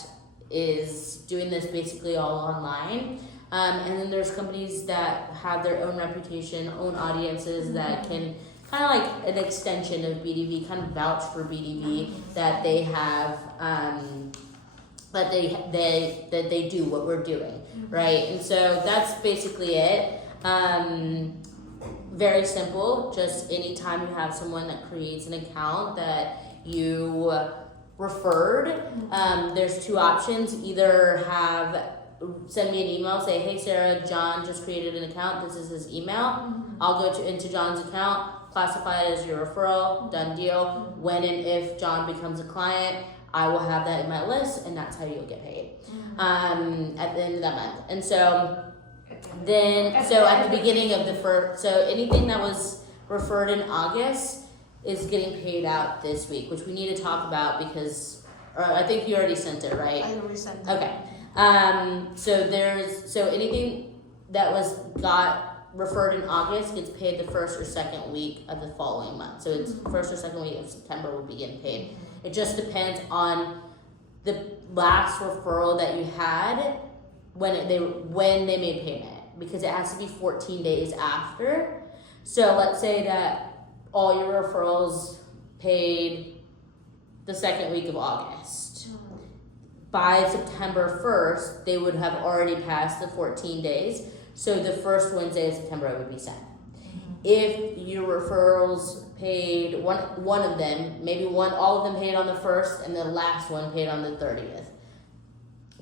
is doing this basically all online, and then there's companies that have their own reputation, own audiences that can kind of like an extension of BDV, kind of vouch for BDV, that they have that they do what we're doing, right? And so that's basically it. Very simple. Just anytime you have someone that creates an account that you referred, there's two options. Either send me an email, say, hey Sarah, John just created an account, this is his email. I'll go into John's account, classify it as your referral, done deal. When and if John becomes a client, I will have that in my list, and that's how you'll get paid at the end of that month. And so at the beginning of the first, so anything that was referred in August is getting paid out this week, which we need to talk about because I think you already sent it, right? I already sent it. Okay. So anything that got referred in August gets paid the first or second week of the following month. So it's first or second week of September will be getting paid. It just depends on the last referral that you had when they made payment, because it has to be 14 days after. So let's say that all your referrals paid the second week of August. By September 1st, they would have already passed the 14 days. So the first Wednesday of September it would be sent. If your referrals paid one of them, maybe all of them paid on the 1st and the last one paid on the 30th.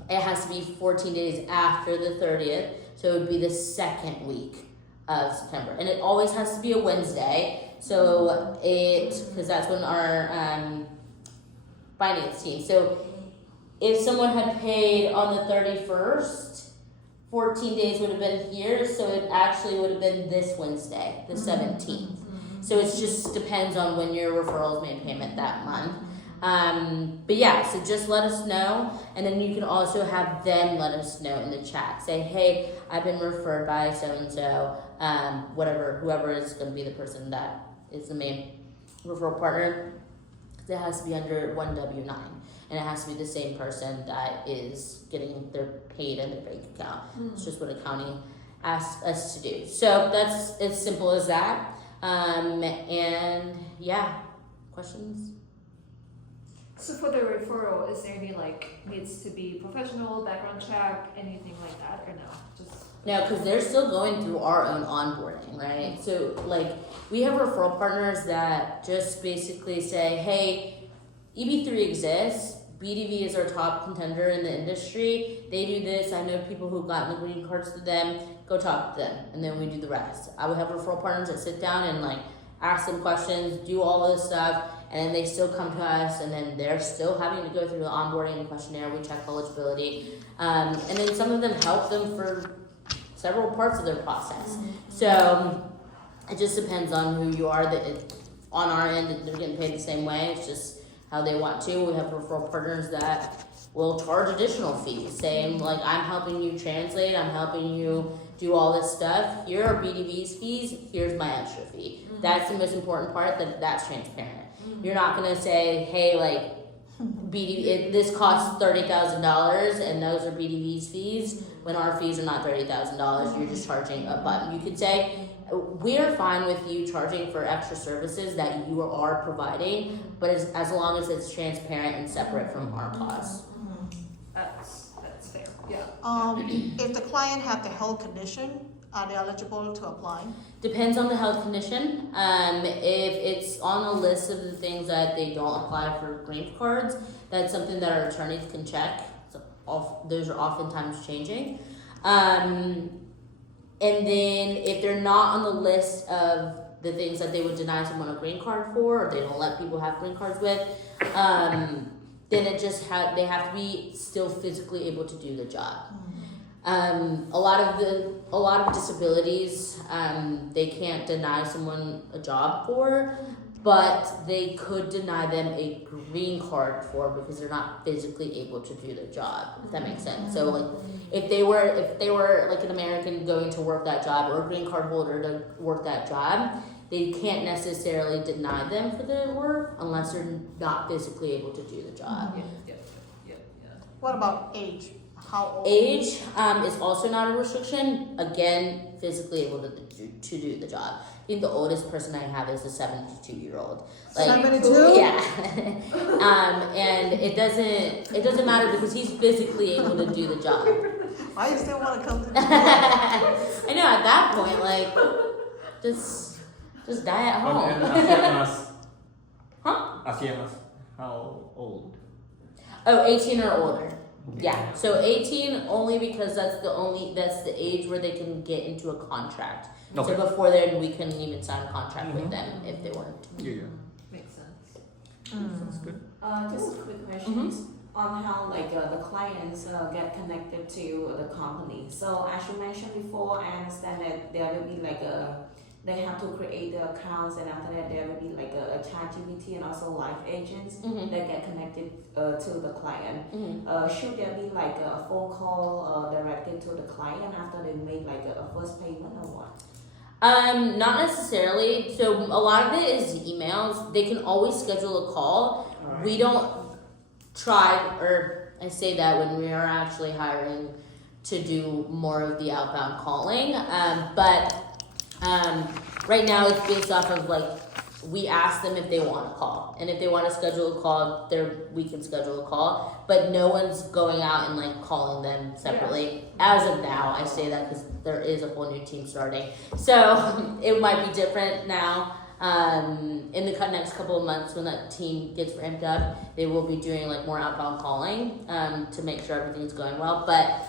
It has to be 14 days after the 30th, so it would be the second week of September. And it always has to be a Wednesday, so because that's when our finance team. So if someone had paid on the 31st, 14 days would have been here, so it actually would have been this Wednesday, the 17th. So it just depends on when your referrals made payment that month. But yeah, so just let us know, and then you can also have them let us know in the chat. Say, hey, I've been referred by so-and-so, whoever is going to be the person that is the main referral partner. It has to be under one W-9. And it has to be the same person that is getting their paid in their bank account. It's just what accounting asks us to do. So that's as simple as that. And yeah, questions? So for the referral, is there any needs to be professional, background check, anything like that, or no? No, because they're still going through our own onboarding, right? So we have referral partners that just basically say, hey, EB-3 exists. BDV is our top contender in the industry. They do this. I know people who've gotten the green cards to them. Go talk to them, and then we do the rest. I would have referral partners that sit down and ask them questions, do all this stuff, and then they still come to us, and then they're still having to go through the onboarding questionnaire. We check eligibility, and then some of them help them for several parts of their process. So it just depends on who you are. On our end, they're getting paid the same way. It's just how they want to. We have referral partners that will charge additional fees, saying I'm helping you translate, I'm helping you do all this stuff. Here are BDV's fees, here's my extra fee. That's the most important part, that's transparent. You're not gonna say, hey, BDV, this costs $30,000 and those are BDV's fees, when our fees are not $30,000, you're just charging a button. You could say, we're fine with you charging for extra services that you are providing, but as long as it's transparent and separate from our costs. That's fair. Yeah. If the client had the health condition, are they eligible to apply? Depends on the health condition. If it's on a list of the things that they don't apply for green cards, that's something that our attorneys can check. So those are oftentimes changing. And then if they're not on the list of the things that they would deny someone a green card for, or they don't let people have green cards with, then it just they have to be still physically able to do the job. A lot of disabilities, they can't deny someone a job for, but they could deny them a green card for because they're not physically able to do their job. If that makes sense. So like, if they were like an American going to work that job or a green card holder to work that job, they can't necessarily deny them for their work unless they're not physically able to do the job. Yeah. What about age? How old? Age is also not a restriction. Again, physically able to do the job. I think the oldest person I have is a 72-year-old. Like, 72? Yeah. And it doesn't matter because he's physically able to do the job. Why you still want to come to the I know at that point, like, just die at home. And ASEAN, Huh? ASEAN, how old? Oh, 18 or older. Yeah, so 18 only because that's the age where they can get into a contract. Okay. So before then, we couldn't even sign a contract with them if they wanted to. Yeah. Makes sense. Sounds good. Just a quick question on how the clients get connected to the company. So as you mentioned before, I understand that there will be they have to create the accounts, and after that there will be a ChatGPT and also live agents that get connected to the client. Should there be a phone call directed to the client after they make a first payment or what? Not necessarily. So a lot of it is emails. They can always schedule a call. Right. We don't try, or I say that when we are actually hiring to do more of the outbound calling. But right now it's based off of we ask them if they want to call, and if they want to schedule a call, we can schedule a call. But no one's going out and calling them separately. As of now, I say that because there is a whole new team starting, so it might be different now. In the next couple of months, when that team gets ramped up, they will be doing more outbound calling to make sure everything's going well. But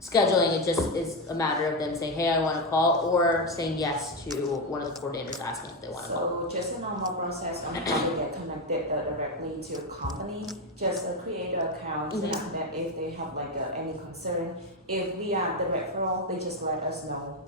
scheduling, it just is a matter of them saying, hey, I want to call, or saying yes to one of the coordinators asking if they want to call. So just a normal process on how to get connected directly to a company, just create an account, and after that if they have any concern, if we are the referral, they just let us know.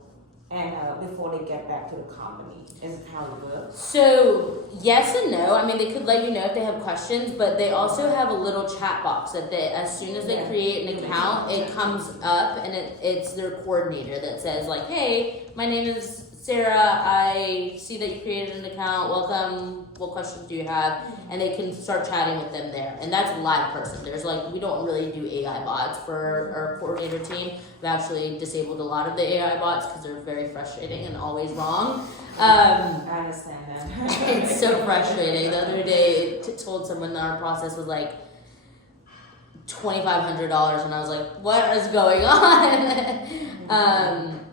And before they get back to the company, is how it works? So yes and no. I mean, they could let you know if they have questions, but they also have a little chat box that as soon as they create an account, it comes up and it's their coordinator that says hey, my name is Sarah, I see that you created an account, welcome, what questions do you have? And they can start chatting with them there. And that's a live person. There's we don't really do AI bots for our coordinator team. We've actually disabled a lot of the AI bots because they're very frustrating and always wrong. I understand that. It's so frustrating. The other day, told someone that our process was $2,500, and I was like, what is going on?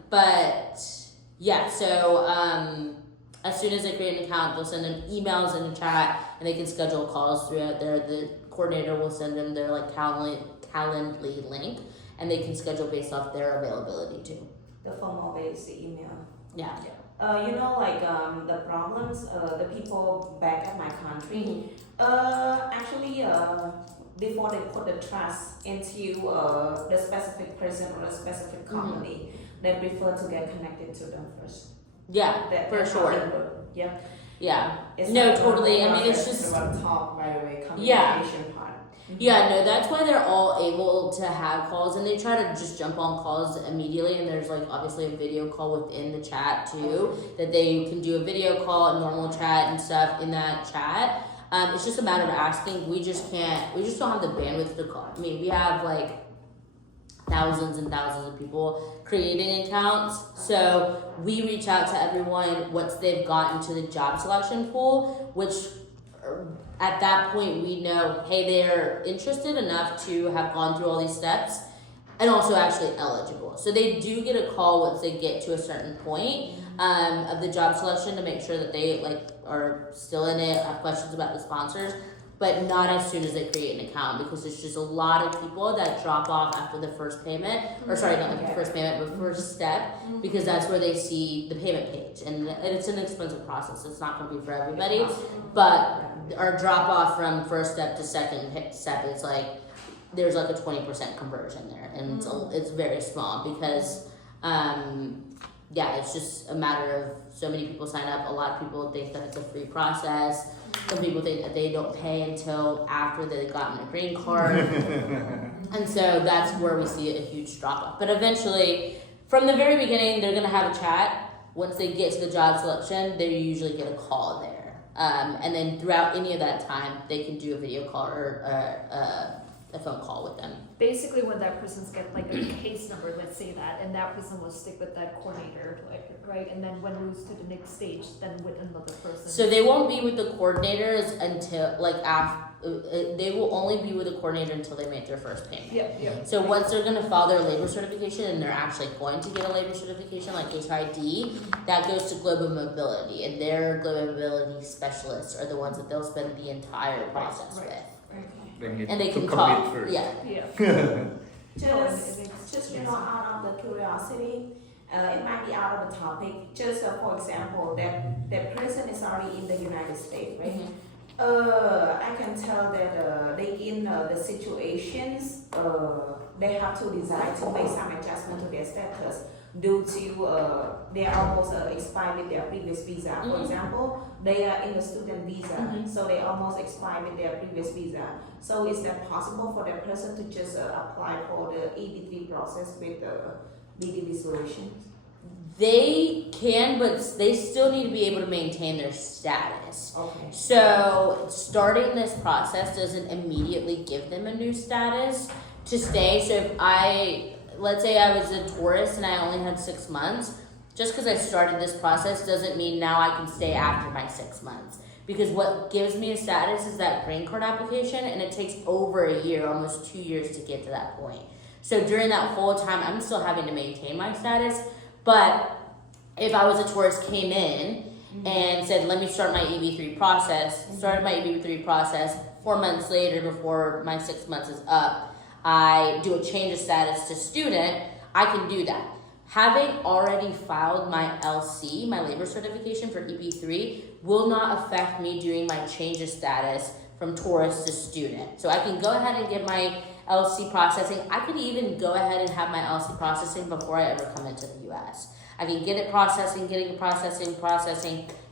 But yeah, so as soon as they create an account, they'll send them emails in the chat, and they can schedule calls throughout there. The coordinator will send them their Calendly link, and they can schedule based off their availability too. The formal-based email. Yeah. The problems, the people back at my country, actually, before they put the trust into the specific person or a specific company, they prefer to get connected to them first. Yeah, for sure. Yeah. Yeah. It's No, totally. I mean, it's process just about talk, by the way, communication part. Yeah, no, that's why they're all able to have calls, and they try to just jump on calls immediately, and there's obviously a video call within the chat too, that they can do a video call, a normal chat and stuff in that chat. It's just a matter of asking. We just don't have the bandwidth to call. I mean, we have thousands and thousands of people creating accounts. So we reach out to everyone once they've gotten to the job selection pool, which at that point we know, hey, they're interested enough to have gone through all these steps and also actually eligible. So they do get a call once they get to a certain point of the job selection to make sure that they are still in it, have questions about the sponsors, but not as soon as they create an account, because there's just a lot of people that drop off after the first payment, or sorry, not like the first payment, but first step, because that's where they see the payment page, and it's an expensive process. It's not going to be for everybody, but our drop off from first step to second step is there's a 20% conversion there, and it's very small because it's just a matter of so many people sign up. A lot of people think that it's a free process. Some people think that they don't pay until after they've gotten a green card. And so that's where we see a huge drop off. But eventually, from the very beginning, they're going to have a chat. Once they get to the job selection, they usually get a call there. And then throughout any of that time, they can do a video call or a phone call with them. Basically, when that person's get a case number, let's say that, and that person will stick with that coordinator, right? And then when it moves to the next stage, then with another person. So they won't be with the coordinators until they will only be with the coordinator until they make their first payment. Yeah. So once they're gonna file their labor certification, and they're actually going to get a labor certification like HID, that goes to Global Mobility, and their Global Mobility specialists are the ones that they'll spend the entire process with. And they can talk. First. Yeah. Just out of the curiosity, it might be out of the topic. Just for example, that person is already in the United States, right? I can tell that they in the situations they have to decide to make some adjustment to their status due to they are almost expired with their previous visa. For example, they are in a student visa, so they almost expired with their previous visa. So is that possible for that person to just apply for the EB-3 process with the BDB solutions? They can, but they still need to be able to maintain their status. Okay. So starting this process doesn't immediately give them a new status to stay. So if let's say I was a tourist and I only had 6 months, just because I started this process doesn't mean now I can stay after my 6 months. Because what gives me a status is that green card application, and it takes over a year, almost 2 years to get to that point. So during that whole time, I'm still having to maintain my status. But if I was a tourist, came in and said, let me start my EB-3 process, started my EB-3 process, 4 months later before my 6 months is up, I do a change of status to student, I can do that. Having already filed my LC, my labor certification for EB-3, will not affect me doing my change of status from tourist to student. So I can go ahead and get my LC processing. I could even go ahead and have my LC processing before I ever come into the US. I can get it processing,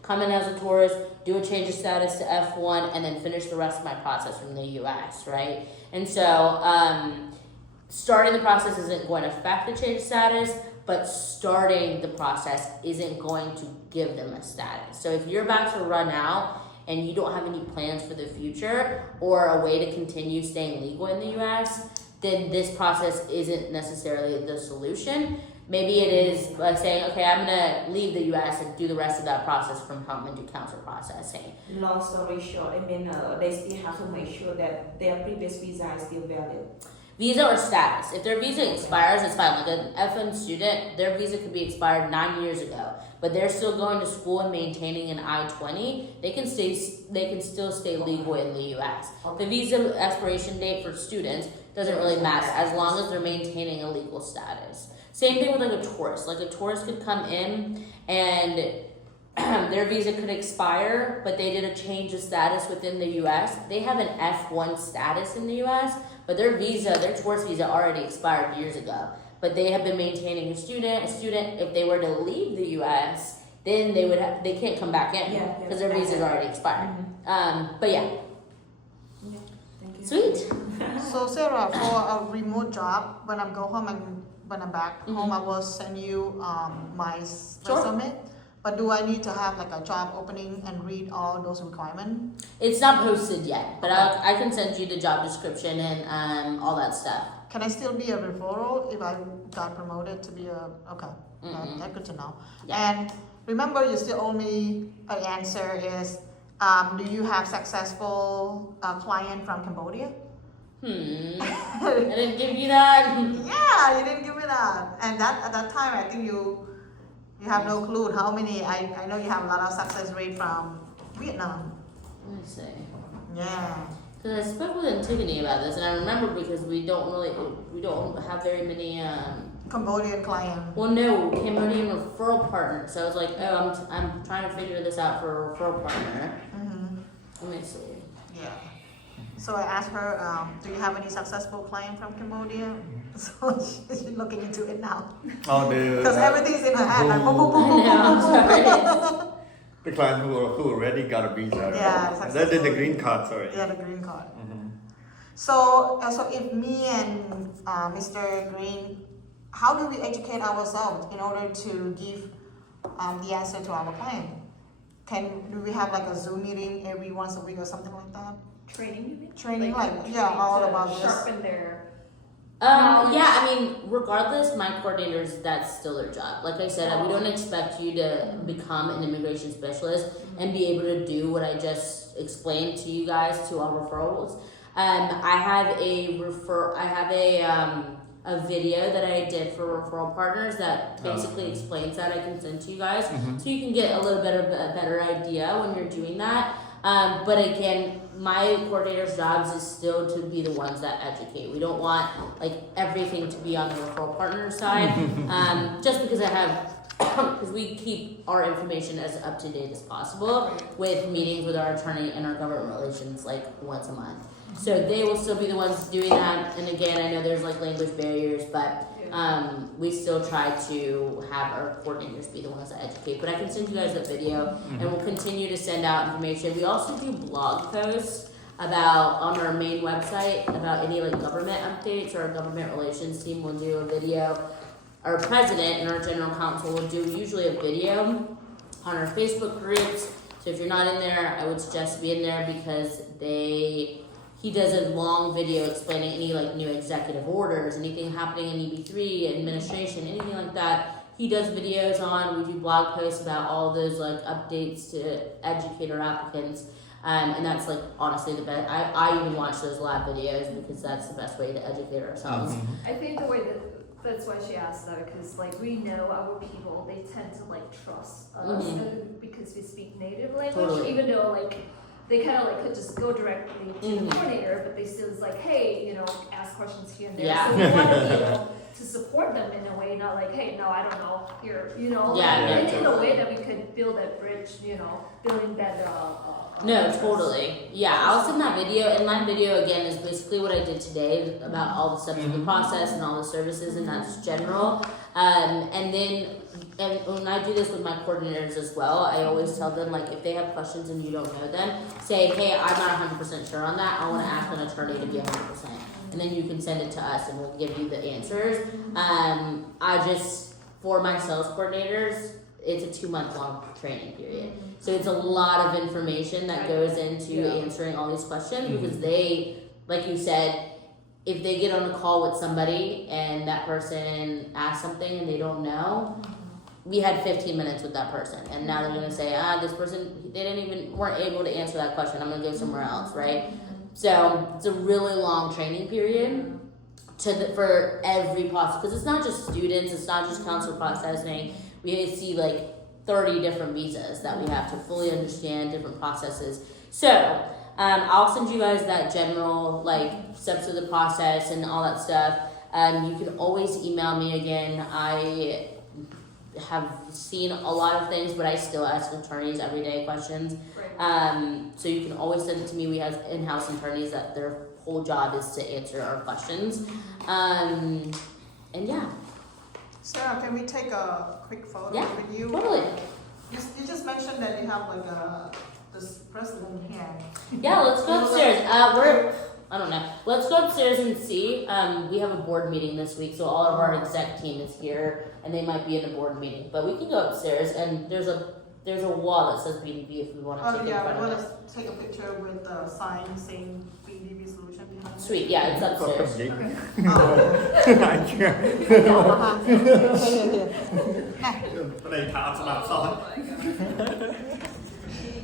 come in as a tourist, do a change of status to F1, and then finish the rest of my process from the US, right? And so starting the process isn't going to affect the change of status, but starting the process isn't going to give them a status. So if you're about to run out and you don't have any plans for the future or a way to continue staying legal in the US, then this process isn't necessarily the solution. Maybe it is like saying, okay, I'm gonna leave the US and do the rest of that process from home and do counter processing. Long story short, they still have to make sure that their previous visa is still valid. Visa or status. If their visa expires, it's fine. Like an F1 student, their visa could be expired 9 years ago, but they're still going to school and maintaining an I-20. They can still stay legal in the US. The visa expiration date for students doesn't really matter as long as they're maintaining a legal status. Same thing with like a tourist. Like a tourist could come in and their visa could expire, but they did a change of status within the US. They have an F1 status in the US, but their tourist visa already expired years ago. But they have been maintaining a student, if they were to leave the US, then they can't come back in because their visa is already expired. But yeah. Thank you. Sweet. So Sarah, for a remote job, when I go home and when I'm back home, I will send you my resume. But do I need to have like a job opening and read all those requirements? It's not posted yet, but I can send you the job description and all that stuff. Can I still be a referral if I got promoted to be a, okay, Mm-mm. that's good to know. Yeah. And remember, you still owe me an answer is, do you have successful client from Cambodia? I didn't give you that. Yeah, you didn't give me that. And that at that time, I think you have no clue how many, I know you have a lot of success rate from Vietnam. Let me see. Yeah. Because I spoke with Antigone about this, and I remember because we don't have very many. Cambodian client. Well, no, Cambodian referral partners. So I was like, oh, I'm trying to figure this out for a referral partner. Mm-hmm. Let me see. Yeah. So I asked her, do you have any successful client from Cambodia? So she's looking into it now. Oh, Because everything's in her head. Like, boom, boom, boom, I boom, know, I'm boom, sorry. the client who already got a visa. Yeah, That successful. is the green card, sorry. Yeah, the green card. Mhm. So if me and Mr. Green, how do we educate ourselves in order to give the answer to our client? Do we have like a Zoom meeting every once a week or something like that? Training, you mean? Training, like, training yeah, all to about this. sharpen their. Yeah, I mean, regardless, my coordinators, that's still their job. Like I said, we don't expect you to become an immigration specialist and be able to do what I just explained to you guys to our referrals. I have a video that I did for referral partners that basically explains that. I can send to you guys, so you can get a little bit of a better idea when you're doing that. But again, my coordinator's jobs is still to be the ones that educate. We don't want like everything to be on the referral partner side, just because because we keep our information as up to date as possible with meetings with our attorney and our government relations like once a month. So they will still be the ones doing that. And again, I know there's like language barriers, but we still try to have our coordinators be the ones that educate. But I can send you guys that video, and we'll continue to send out information. We also do blog posts on our main website about any like government updates. Our government relations team will do a video. Our president and our general counsel will do usually a video on our Facebook groups. So if you're not in there, I would suggest to be in there because he does a long video explaining any like new executive orders, anything happening in EB-3, administration, anything like that. He does videos on. We do blog posts about all those like updates to educate our applicants, and that's like honestly the best. I even watch those lab videos because that's the best way to educate ourselves. I think the way that's why she asked that, because like we know our people, they tend to like trust us because we speak native language, Totally. even though like they kind of like could just go directly to the coordinator, but they still is like, hey, ask questions here and there. Yeah. So we want to be able to support them in a way, not like, hey, no, I don't know, here, Yeah, and yeah, in a way that we could build that bridge, building that. No, trust. totally. Yeah, I'll send that video, and my video again is basically what I did today about all the steps of the process and all the services, and that's general. And when I do this with my coordinators as well, I always tell them like if they have questions and you don't know them, say, hey, I'm not 100% sure on that. I want to ask an attorney to be 100%, and then you can send it to us, and we'll give you the answers. For my sales coordinators, it's a 2-month long training period. So it's a lot of information that goes into answering all these questions because they, like you said, if they get on a call with somebody and that person asks something and they don't know, we had 15 minutes with that person, and now they're gonna say, this person, weren't able to answer that question. I'm gonna go somewhere else, right? So it's a really long training period for every possible, because it's not just students, it's not just consular processing. We see like 30 different visas that we have to fully understand, different processes. So I'll send you guys that general like steps of the process and all that stuff. You can always email me again. I have seen a lot of things, but I still ask attorneys everyday questions. Right. So you can always send it to me. We have in-house attorneys that their whole job is to answer our questions. And yeah. Sarah, can we take a quick photo with you? Totally. You just mentioned that you have like this president here. Yeah, let's go upstairs. I don't know. Let's go upstairs and see. We have a board meeting this week, so all of our exec team is here, and they might be in the board meeting. But we can go upstairs, and there's a wall that says BDB if we want to take it in yeah, front we of want it. to take a picture with the sign saying BDB solution behind it. Sweet, yeah, it's upstairs. Okay. Oh, Anh yeah, Cái này thả sẵn sàng.